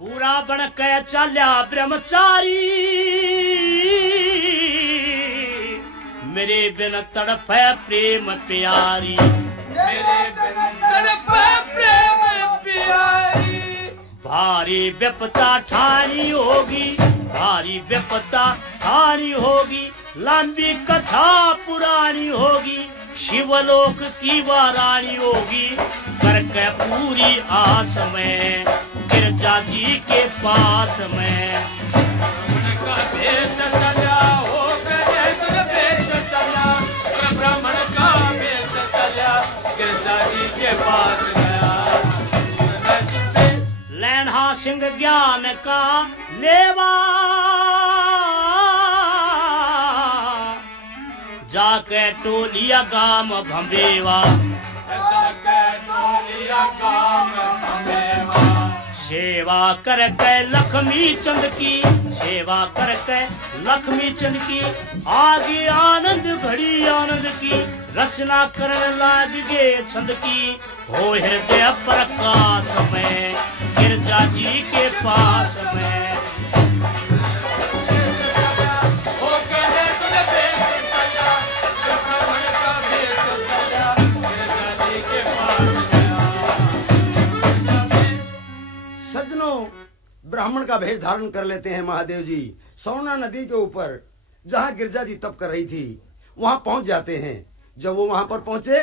पूरा बन के चल्या ब्रह्मचारी मेरे बिन तड़पे प्रेम प्यारी मेरे बिन तड़पे प्रेम प्यारी भारी विपता ठानी होगी भारी विपता ठानी होगी लंबी कथा पुरानी होगी शिवलोक की वारानी होगी करके पूरी आस में गिरजा जी के पास में उनका भेष चला हो गए दुर्वेश चला ब्राह्मण का भेष चला गिरजा जी के पास गया लैन्हा सिंह ज्ञान का लेवा जाके टोलिया गाम भंबेवा सेवा करके लक्ष्मी चंद की सेवा करके लक्ष्मी चंद की आगे आनंद घड़ी आनंद की रचना करने लाग गे छंद की हो हृदय प्रकाश में गिरजा जी के पास में सज्जनों ब्राह्मण का भेष धारण कर लेते हैं महादेव जी सौना नदी के ऊपर जहां गिरजा जी तप कर रही थी वहां पहुंच जाते हैं। जब वो वहां पर पहुंचे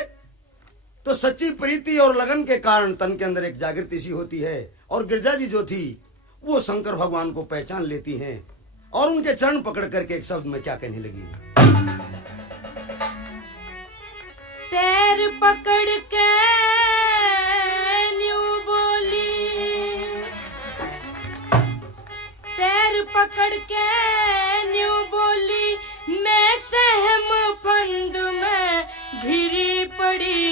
तो सच्ची प्रीति और लगन के कारण तन के अंदर एक जागृति सी होती है और गिरजा जी जो थी वो शंकर भगवान को पहचान लेती हैं और उनके चरण पकड़ करके एक शब्द में क्या कहने लगी। पैर पकड़ के न्यू बोली पैर पकड़ के न्यू बोली मैं सहम फंद में घिरी पड़ी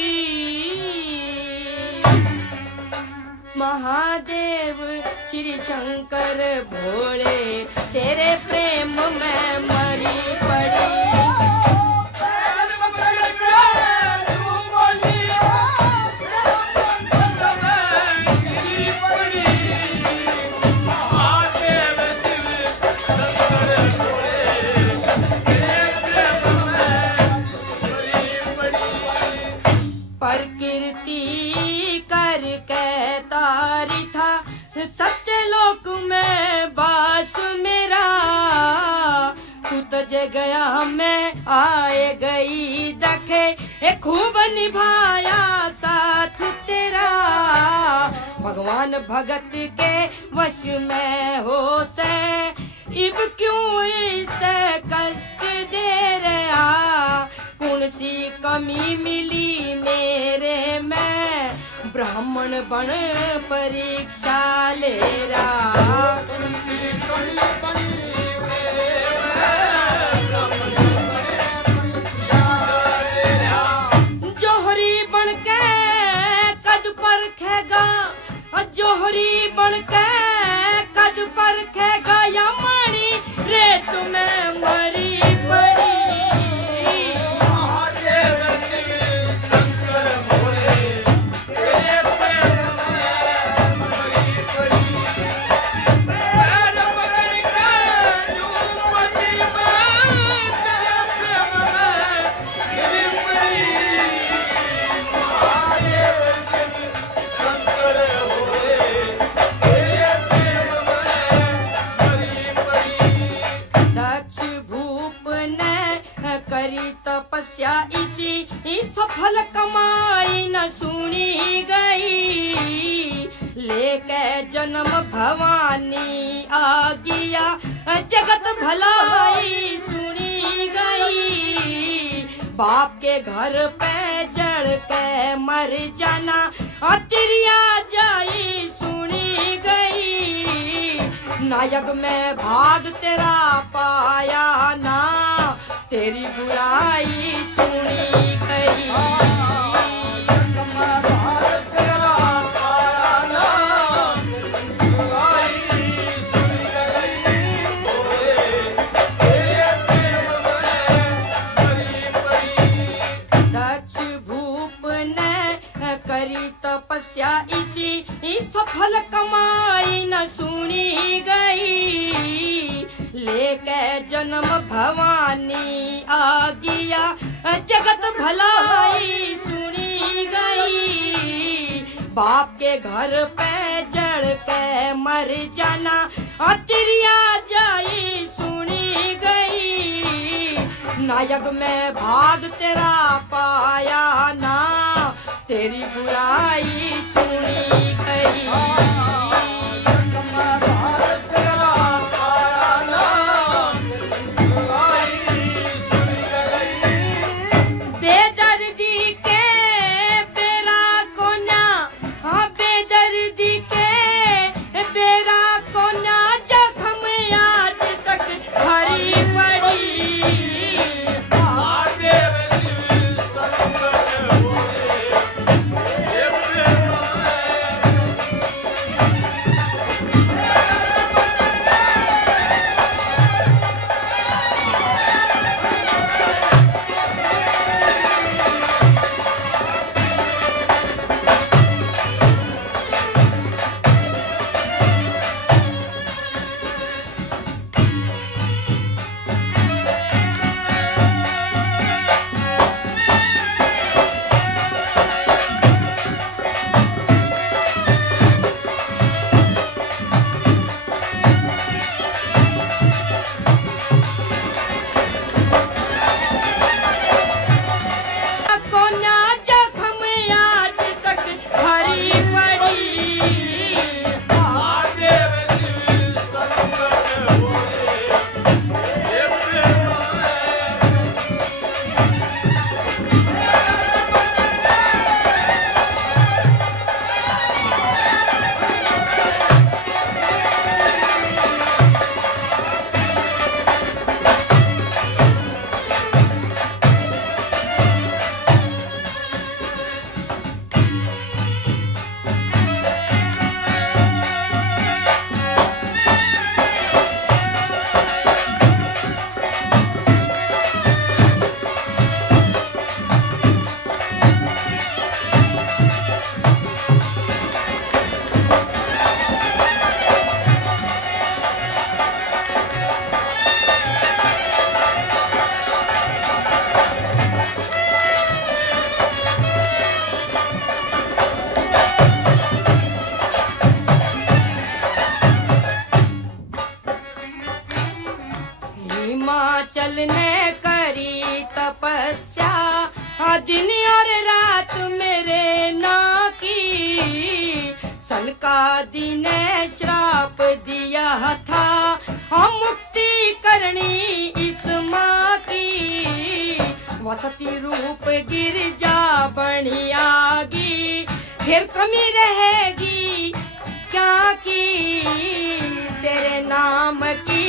महादेव श्री शंकर भोले तेरे प्रेम में मरी पड़ी प्रकृति करके तारी था सत्यलोक में बास मेरा आज गया मैं आए गई दखे ए खूब निभाया साथ तेरा भगवान भगत के वश में हो से इब क्यों इसे कष्ट दे रहा कौन सी कमी मिली मेरे में ब्राह्मण बन परीक्षा ले रहा जोहरी बन के कद पर खेगा जोहरी बन के कद पर खेगा या मणि रेत में मरी पड़ी तपस्या इसी सफल कमाई न सुनी गई लेके जन्म भवानी आ गया जगत भलाई सुनी गई बाप के घर पे जड़ के मर जाना तिरिया जाई सुनी गई नायक में भाग तेरा पाया ना तेरी बुराई सुनी गई दक्ष भूप ने करी तपस्या इसी सफल कमाई न सुनी गई लेके जन्म भवानी आ गया जगत भलाई सुनी गई बाप के घर पे जड़ के मर जाना तिरिया जाई सुनी गई नायक में भाग तेरा पाया ना तेरी बुराई सुनी गई हिमाचल ने करी तपस्या, दिन और रात मेरे ना की। सनकादि ने श्राप दिया था, हम मुक्ति करनी इस माँ की। वसती रूप गिरजा बनी आगी, फिर कमी रहेगी क्या की। तेरे नाम की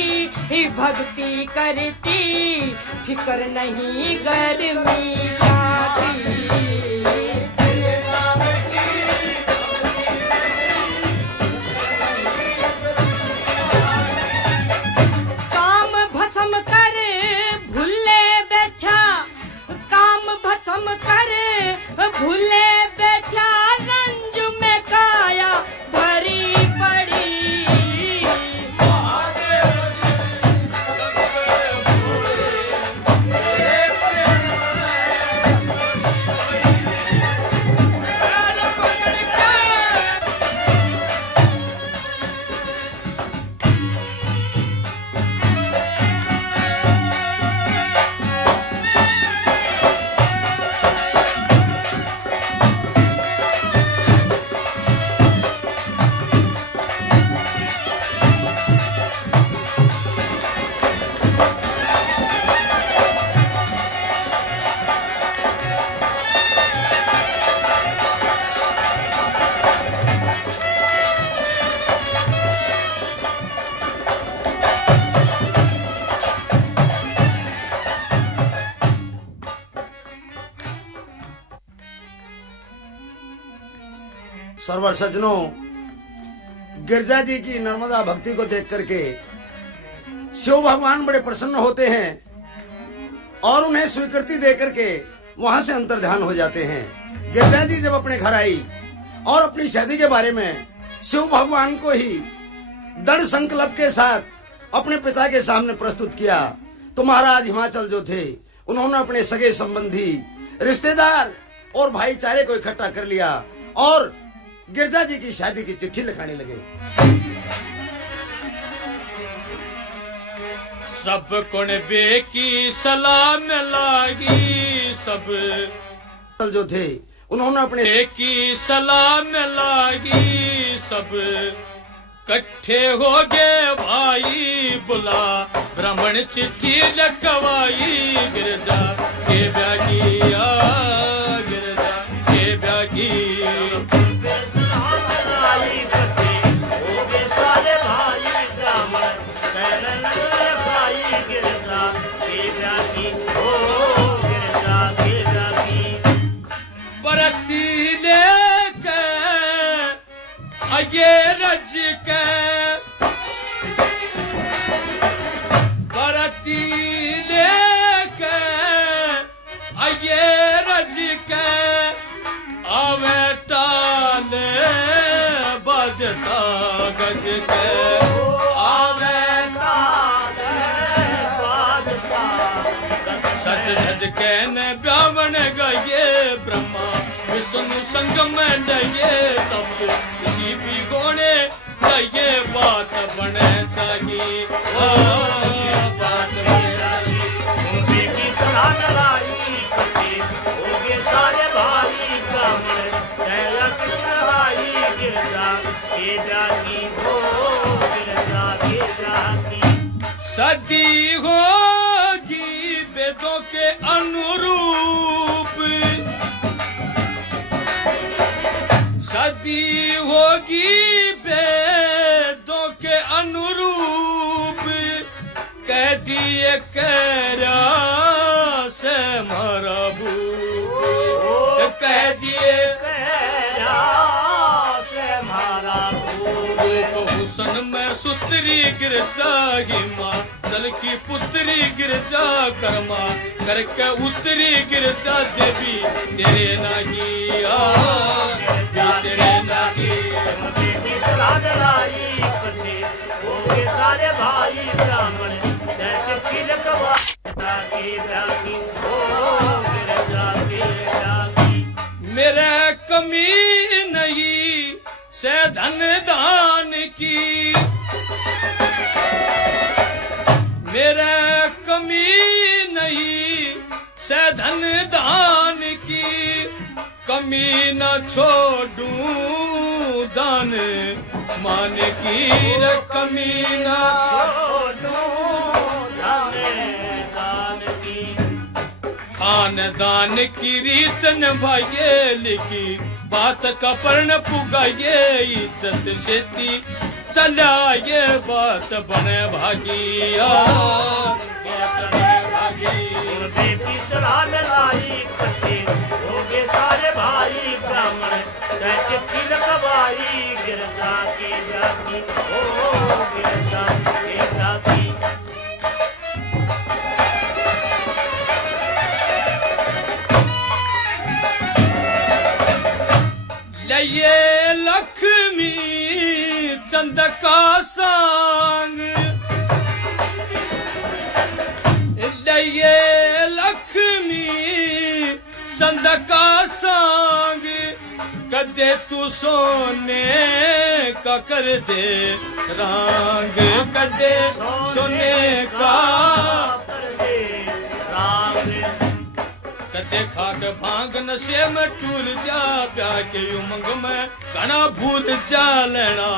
भक्ति करती, फिकर नहीं गर्मी जाती। काम भस्म कर भूले बैठा, काम भस्म कर भूले बैठा, रंज में काया भरी पड़ी। सर्वर सज्जनों, गिरजा जी की नर्मदा भक्ति को देख करके शिव भगवान बड़े प्रसन्न होते हैं और उन्हें स्वीकृति दे करके वहां से अंतर्ध्यान हो जाते हैं। गिरजा जी जब अपने घर आई और अपनी शादी के बारे में शिव भगवान को ही दृढ़ संकल्प के साथ अपने पिता के सामने प्रस्तुत किया, तो महाराज हिमाचल जो थे उन्होंने अपने सगे संबंधी, रिश्तेदार और भाईचारे को इकट्ठा कर लिया और गिरजा जी की शादी की चिट्ठी लिखाने लगे। सब कुणबे की सलाम लागी, सब जो थे उन्होंने अपने की सलाम लागी, सब कट्ठे हो गए भाई, बुला ब्राह्मण चिट्ठी लिखवाई। गिरजा के ब्यागिया, गिरजा के ब्यागी, ये रज के बरती लेके, ये रज के आवे टाले बजता गज के, आवे टाले बजता सच धज के न ब्राह्मण गए, ब्रह्मा विष्णु संगम डगे, सब इसी भी गोने चाहिए, बात बने चाहिए, बात बने चाहिए। की सलाह लाई कटे हो गए सारे भाई, ब्राह्मण कैलक लाई। गिरजा के ब्यागी हो, गिरजा के ब्यागी। सदी होगी वेदों के अनुरूप, सदी होगी वेदों के अनुरूप, कह दिए कैरा से मारा भूप, कह दिए कैरा से मारा भूप। हुसन में सुतरी गिरजा हिमा, जल की पुत्री गिरजा कर्मा, करके उतरी गिरजा देवी तेरे नागी आ, तेरे नागी। देवी सलाह लाई कटे हो गए सारे भाई, ब्राह्मण चिट्ठी लिखवा के ब्यागी हो, गिरजा के ब्यागी। मेरे कमी नहीं से धन दान की, मेरे कमी नहीं से धन दान की, कमी न छोड़ूं दान मान की, रे कमी न छोड़ूं दान की। खानदान की रीत निभाइए, लिखी बात का पर्ण पुगाइए, इज्जत सेती चला ये बात बने भागिया, बेटी सलाह लाई कट्टे हो गए सारे भाई ब्राह्मण, चिट्ठी लखवाई गिरजा के जाती, ओ गिरजा के जाती। ये लक्ष्मी चंद का सांग, ये लक्ष्मी चंद का सांग, कदे तू सोने का कर दे रंग, कदे सोने का कर दे रंग। कदे खाक भांग नशे में टूल जा, प्यार के उमंग में घना भूल जा लेना,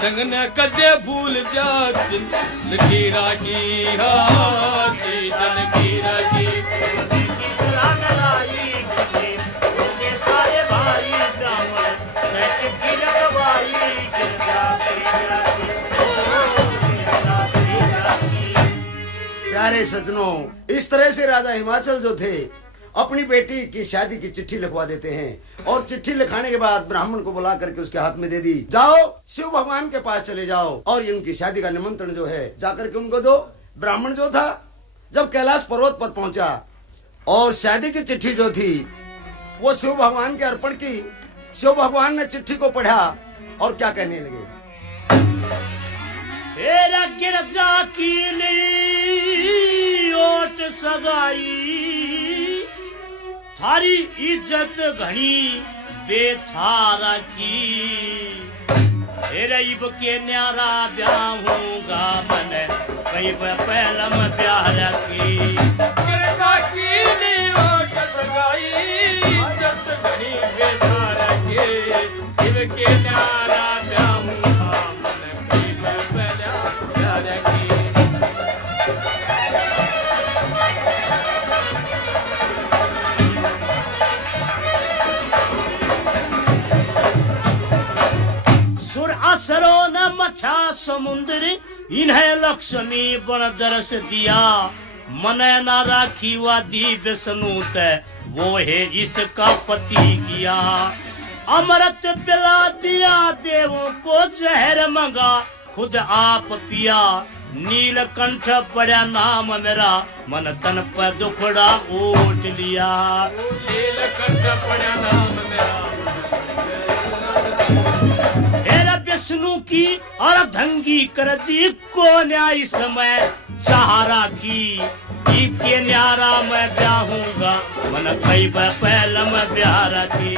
संग ने कदे भूल जा लकीरा की, चीजन की रगी। सारे भाई ब्राह्मण चिट्ठी लखवाई गिरजा के जाती, ओ गिरजा के जाती। प्यारे सज्जनों, इस तरह से राजा हिमाचल जो थे अपनी बेटी की शादी की चिट्ठी लिखवा देते हैं, और चिट्ठी लिखाने के बाद ब्राह्मण को बुला करके उसके हाथ में दे दी, जाओ शिव भगवान के पास चले जाओ और इनकी शादी का निमंत्रण जो है जाकर के उनको दो। ब्राह्मण जो था जब कैलाश पर्वत पर पहुंचा और शादी की चिट्ठी जो थी वो शिव भगवान के अर्पण की, शिव भगवान ने चिट्ठी को पढ़ा और क्या कहने लगे, तेरा गिरजा की ओट सगाई, थारी इज्जत घनी बेथारा की, इब के न्यारा ब्याहूंगा मन कई पहलम ब्याह रखी, गिरजा की ओट सगाई, इज्जत घनी बेथारा की, इब के न्यारा ब्याहूंगा मन कई पहलम ब्याह रखी। असरो न मछा समुद्र, इन्हें लक्ष्मी बन दरस दिया, मन न राखी वादी विष्णुत, वो है इसका पति किया, अमृत पिला दिया देवों को जहर मंगा, खुद आप पिया, नीलकंठ पड़ा नाम मेरा, मन तन पर दुखड़ा ओट लिया, नीलकंठ पड़ा नाम मेरा, विष्णु की और धंगी कर दी को न्याय समय चाहरा की, के न्यारा मैं ब्याहूंगा मन कई पहला मैं ब्याह रखी,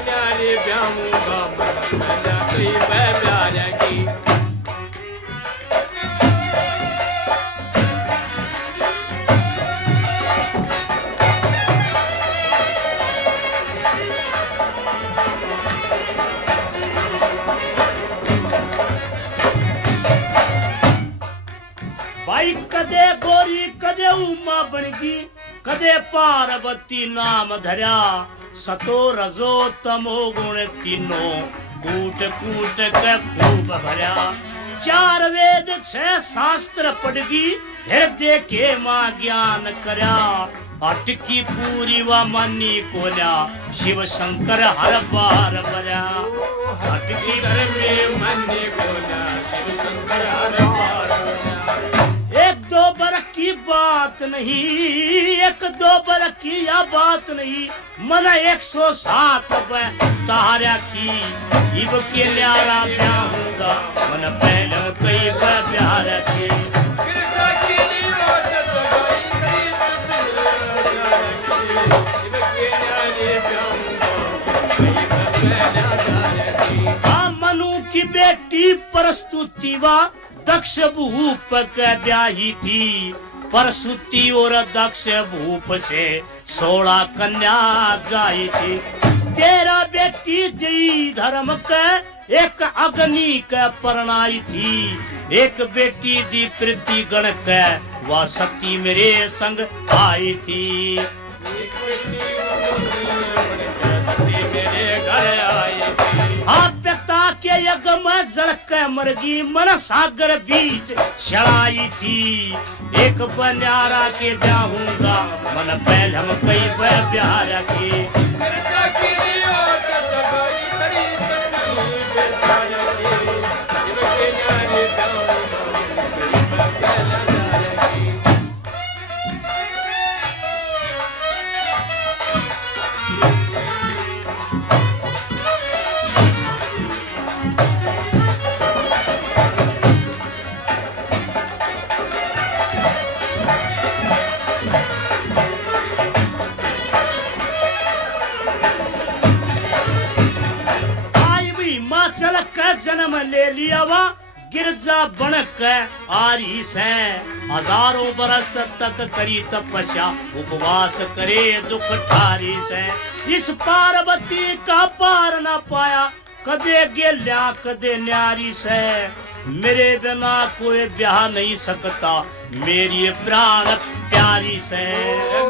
न्यारे ब्याहूंगा मन कई ब्याह रखी। भाई कदे गोरी कदे उमा बनगी, कदे पार्वती नाम धरा, सतो रजो तमो गुण तीनों कूट कूट के खूब भरा, 4 वेद 6 शास्त्र पढ़गी, हृदय के माँ ज्ञान करया, अटकी पूरी व मनी कोल्या, शिव शंकर हर बार बरा, अटकी घर में मनी कोल्या, शिव शंकर हर बार बरा। 1-2 बरस की बात नहीं, 1-2 बरस की या बात नहीं, मन 107 तारा की, इब के न्यारा ब्याहूंगा मन पहले कई प्यार की, गिरजा की ओट सगाई, इब के न्यारे ब्याहूंगा कई पहला प्यार की। मनु की बेटी प्रस्तुति वा दक्ष भूप के ब्याही थी। प्रसूति और दक्ष भूप से 16 कन्या जाई थी। 13 बेटी दी धर्म के एक अग्नि के परनाई थी। एक बेटी दी पृथ्वी गण के वह सती मेरे संग आई थी। पिता के यज्ञ में जल के मरगी मन सागर बीच छड़ाई थी। एक बन्यारा के ब्याहूंगा मन पहल हम कई ब्याह रखी। जन्म ले लिया वा गिरजा बनक आरी से। हजारों बरस तक करी तपस्या उपवास करे दुख ठारी से। इस पार्वती का पार न पाया कदे गेल्या कदे न्यारी से। मेरे बिना कोई ब्याह नहीं सकता मेरी प्राण प्यारी से।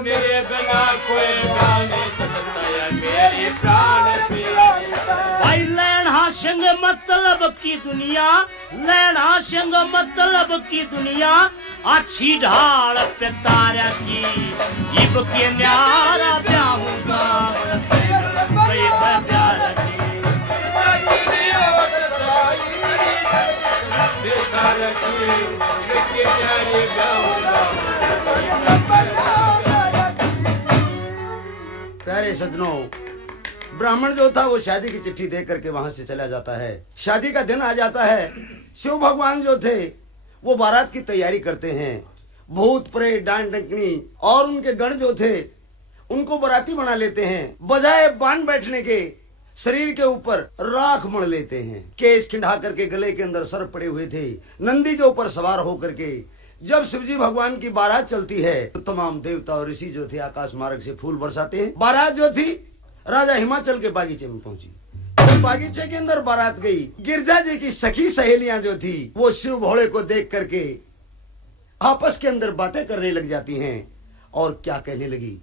मेरे बिना कोई ब्याह नहीं सकता मेरी प्राण प्यारी से। भाई लैना संग मतलब की दुनिया, लैना संग मतलब की दुनिया अच्छी ढाल पे तारा की। इब के न्यारा ब्याहूंगा प्यार की। प्यारे सज्जनों, ब्राह्मण जो था वो शादी की चिट्ठी दे करके वहां से चला जाता है। शादी का दिन आ जाता है। शिव भगवान जो थे वो बारात की तैयारी करते हैं। भूत प्रेत डांड डंकनी और उनके गण जो थे उनको बाराती बना लेते हैं। बजाय बांध बैठने के शरीर के ऊपर राख मढ़ लेते हैं। केस खिंडा करके गले के अंदर सर्प पड़े हुए थे। नंदी के ऊपर सवार होकर के जब शिवजी भगवान की बारात चलती है तो तमाम देवता और ऋषि जो थे आकाश मार्ग से फूल बरसाते हैं। बारात जो थी राजा हिमाचल के बागीचे में पहुंची। जब बागीचे के अंदर बारात गई, गिरजा जी की सखी सहेलियां जो थी वो शिव भोले को देख करके आपस के अंदर बातें करने लग जाती हैं। और क्या कहने लगी,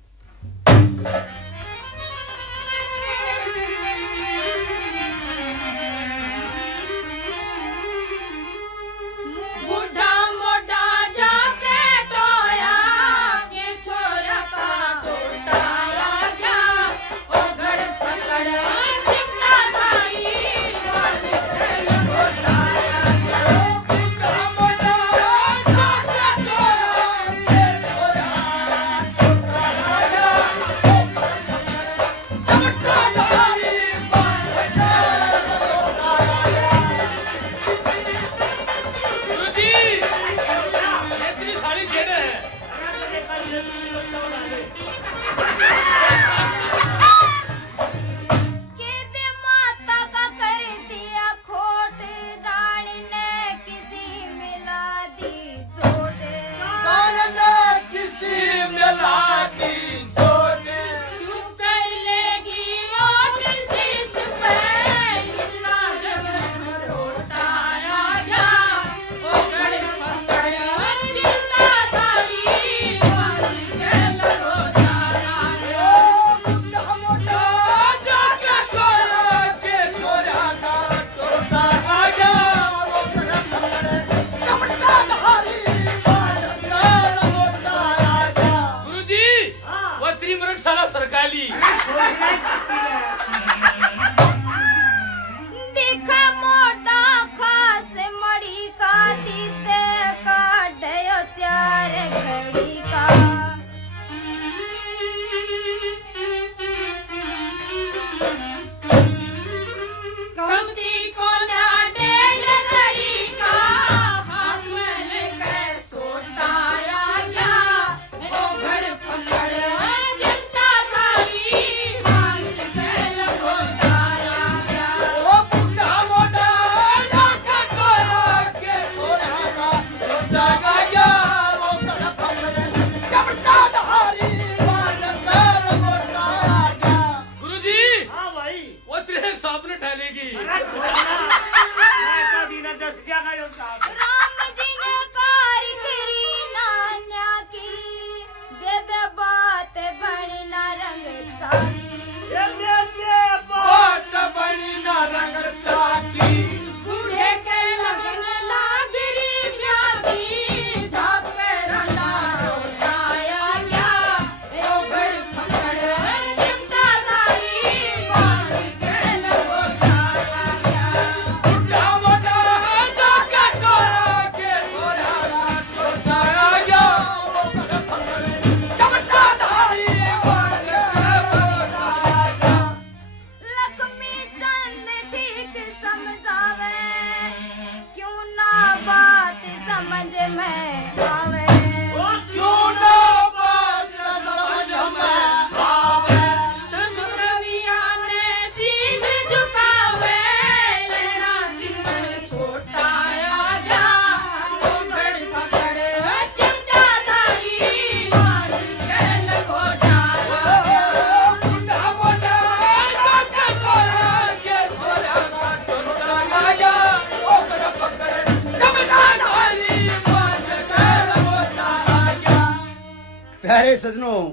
प्यारे सजनों,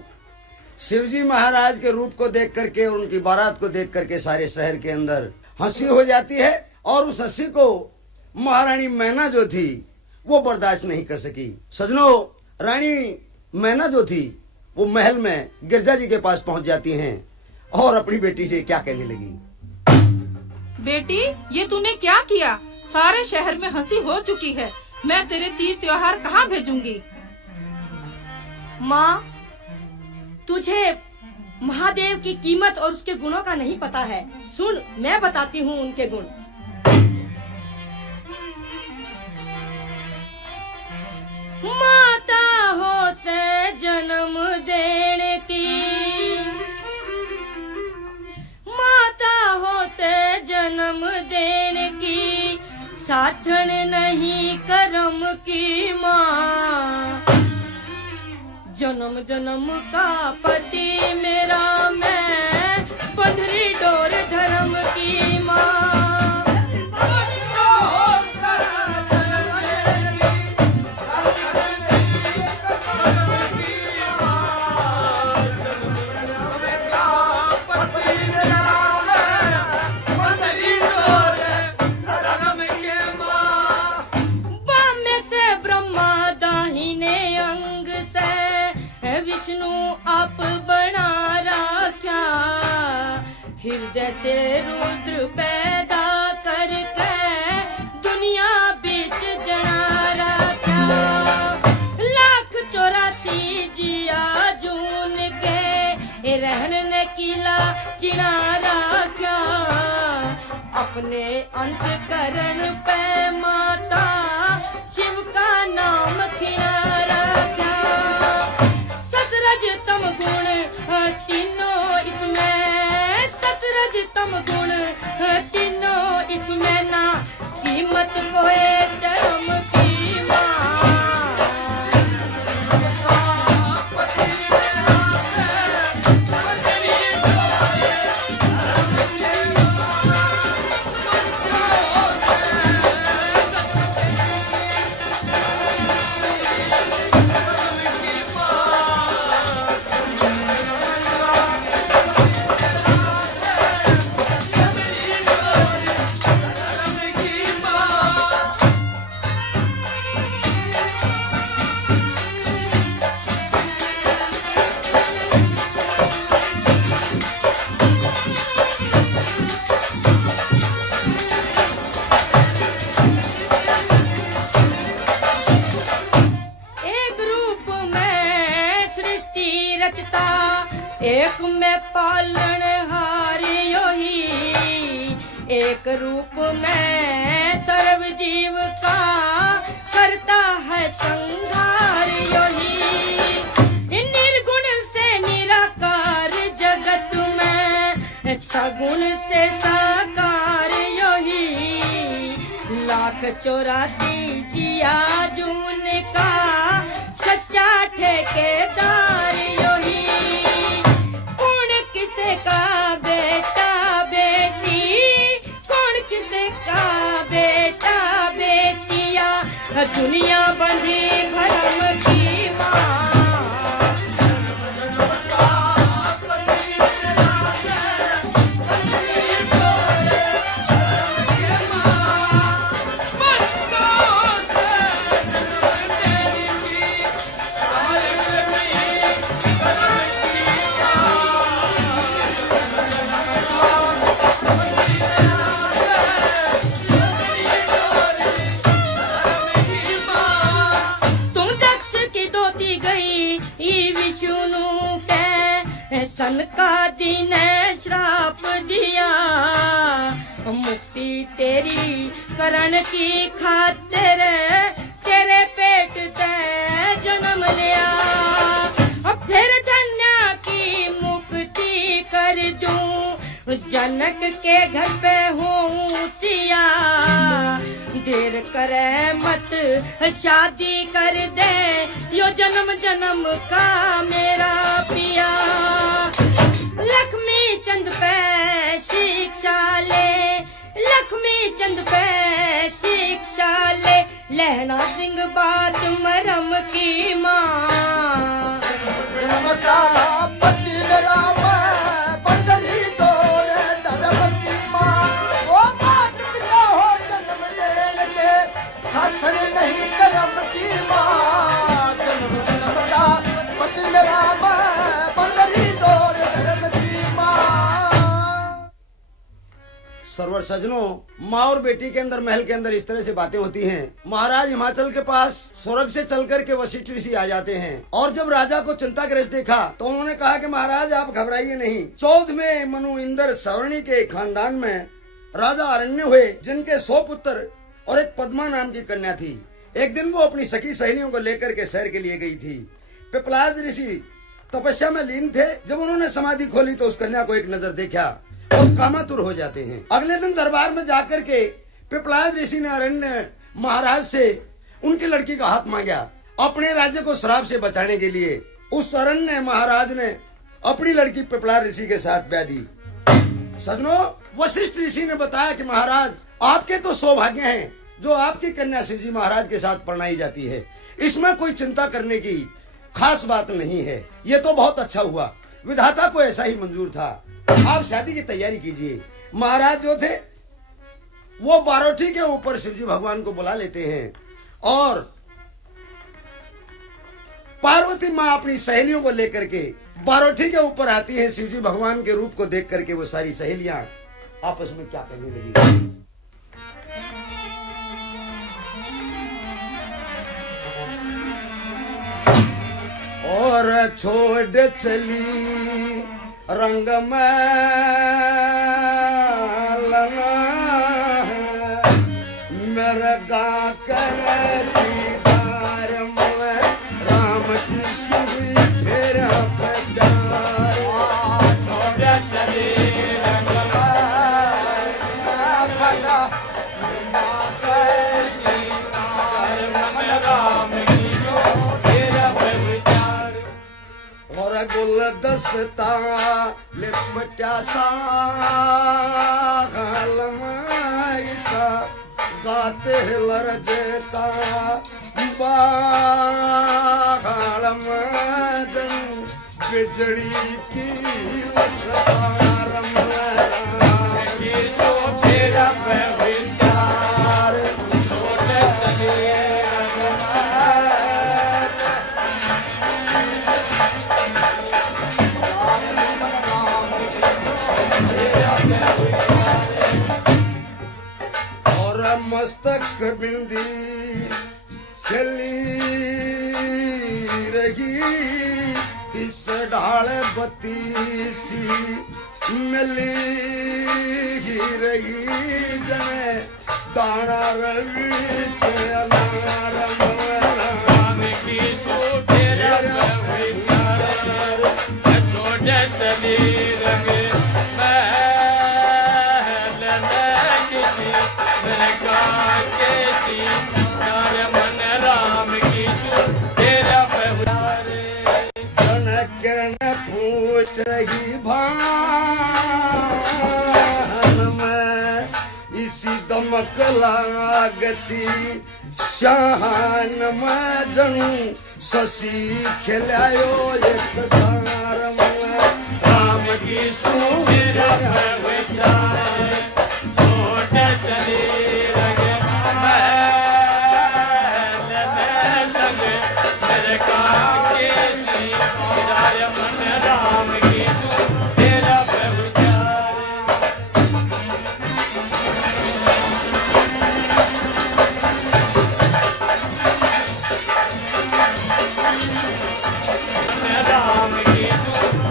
शिवजी महाराज के रूप को देख करके और उनकी बारात को देख करके सारे शहर के अंदर हंसी हो जाती है और उस हंसी को महारानी मैना जो थी वो बर्दाश्त नहीं कर सकी। सजनों, रानी मैना जो थी वो महल में गिरजा जी के पास पहुंच जाती हैं और अपनी बेटी से क्या कहने लगी। बेटी, ये तूने क्या किया? सारे शहर में हंसी हो चुकी है, मैं तेरे तीज त्योहार कहाँ भेजूंगी? माँ, तुझे महादेव की कीमत और उसके गुणों का नहीं पता है। सुन, मैं बताती हूँ उनके गुण। माता हो से जन्म देने की, माता हो से जन्म देने की, साथन नहीं करम की माँ। जन्म जन्म का पति मेरा, मैं बंधरी डोर धर्म की माँ। विष्णु आप बना रखा, हृदय से रुद्र पैदा करके दुनिया बीच जना रखा। 1,84 जिया जून के रहन ने किला चिना रखा। अपने अंतकरण पे माता शिव का नाम खिला रखा। सतरजतम गुण तीनों इसमें, सतरजतम गुण तीनों इसमें ना, कीमत कोई चरम की माँ। एक में पालन हारियो ही, एक रूप में सर्व जीव का करता है संहारियो ही। निर्गुण से निराकार जगत में, सगुण से साकार यो ही। 1,84 जिया जून का सच्चा ठेकेदार यो ही। किसे का बेटा बेटी, कौन किसे का बेटा बेटिया, दुनिया बंधी भरम की माँ। सनकादि ने श्राप दिया, मुक्ति तेरी करण की खातिर तेरे पेट से जन्म लिया। अब फिर धन्या की मुक्ति कर दूं, जनक के घर पे हूँ सिया। देर करे मत शादी कर दे, यो जन्म जन्म का मेरा पिया। लक्ष्मी चंद पे शिक्षा ले, लक्ष्मी चंद पे शिक्षा ले, लहना सिंह बात मरम की माँ। जन्म का पति मेरा मैं बंदरी डोर धर्म की माँ वो मात पिता हो जन्म देने के साथन नहीं कर्म की माँ जन्म जन्म का पति मेरा मैं बंदरी डोर धर्म की माँ। सरवर सजनों, माँ और बेटी के अंदर महल के अंदर इस तरह से बातें होती हैं। महाराज हिमाचल के पास स्वर्ग से चलकर के वशिष्ठ ऋषि आ जाते हैं और जब राजा को चिंताग्रस्त देखा तो उन्होंने कहा कि महाराज आप घबराइए नहीं। 14वें मनु इंद्र सवर्णी के खानदान में राजा अरण्य हुए जिनके 100 पुत्र और एक पद्मा नाम की कन्या थी। एक दिन वो अपनी सखी सहेलियों को लेकर के शहर के लिए गई थी। पिपलाद ऋषि तपस्या में लीन थे। जब उन्होंने समाधि खोली तो उस कन्या को एक नजर देखा और कामातुर हो जाते हैं। अगले दिन दरबार में जाकर के पिपलाद ऋषि ने अरण्य महाराज से उनकी लड़की का हाथ मांगा अपने राज्य को श्राप से बचाने के लिए। उस अरण्य महाराज ने अपनी लड़की पिपलाद ऋषि के साथ ब्याह दी। सजनों, वशिष्ठ ऋषि ने बताया कि महाराज आपके तो सौभाग्य हैं जो आपकी कन्या शिवजी महाराज के साथ परणाई जाती है, इसमें कोई चिंता करने की खास बात नहीं है। ये तो बहुत अच्छा हुआ, विधाता को ऐसा ही मंजूर था। आप शादी की तैयारी कीजिए। महाराज जो थे वो बारोठी के ऊपर शिवजी भगवान को बुला लेते हैं और पार्वती माँ अपनी सहेलियों को लेकर के बारोठी के ऊपर आती है। शिवजी भगवान के रूप को देख करके वो सारी सहेलियां आपस में क्या करने लगी। और छोड़ चली रंग में लना मेरा गा कर राम की सुई फेरा प्यार छोड़ चली रंग और गुलदस्ता लिपटा सा गालमाइसा गाते लरजता बागालम बिजली की लसकारम की सो तेरा प्यार छोटे चले मस्तक बिंदी चली रही इस ढाल बत्ती सी मिली ही रही जने दाना रवि की छोटे चली रंगे रही भान में इसी दमक लागती शान में जनू शशि खिलायो एक सार में राम की सुमेरा छोटे चले लगे संग मेरे काकेशी मन राम की तेरा राम की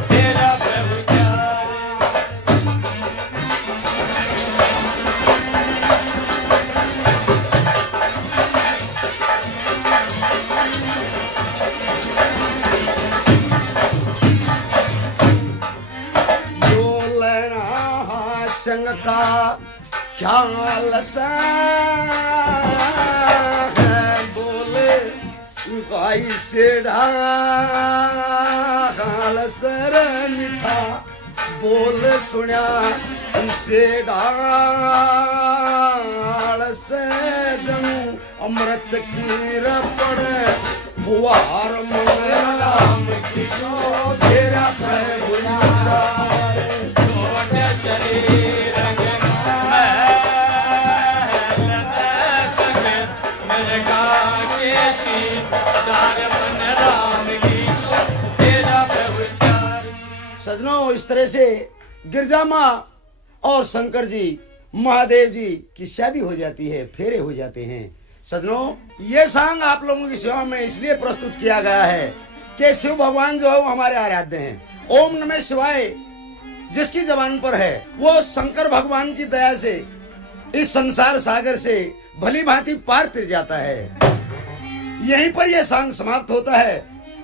तेरा संग का ख्याल सा बोले गाई से ढाल सर मीठा बोल सुना इसे ढाल से जनू अमृत की रपड़ फुहार मन राम की सो तेरा पहचार छोट चली रंग महल संग मिर्गा केसी दार मन राम की सो तेरा पहचार। सजनों, इस तरह से गिरजा माँ और शंकर जी महादेव जी की शादी हो जाती है, फेरे हो जाते हैं। सजनों, ये सॉन्ग आप लोगों की सेवा में इसलिए प्रस्तुत किया गया है कि शिव भगवान जो है वो हमारे आराध्य हैं। ओम नमः शिवाय जिसकी जबान पर है वो शंकर भगवान की दया से इस संसार सागर से भली भांति पार तर जाता है। यहीं पर यह सॉन्ग समाप्त होता है।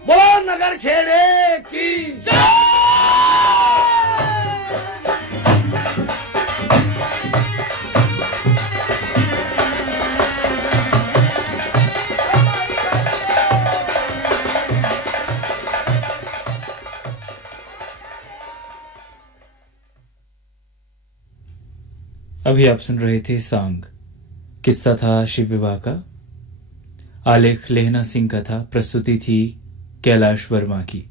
बोलो नगर खेड़े की जय। अभी आप सुन रहे थे सॉन्ग किस्सा था शिव विवाह का। आलेख लेहना सिंह का था, प्रस्तुति थी कैलाश वर्मा की।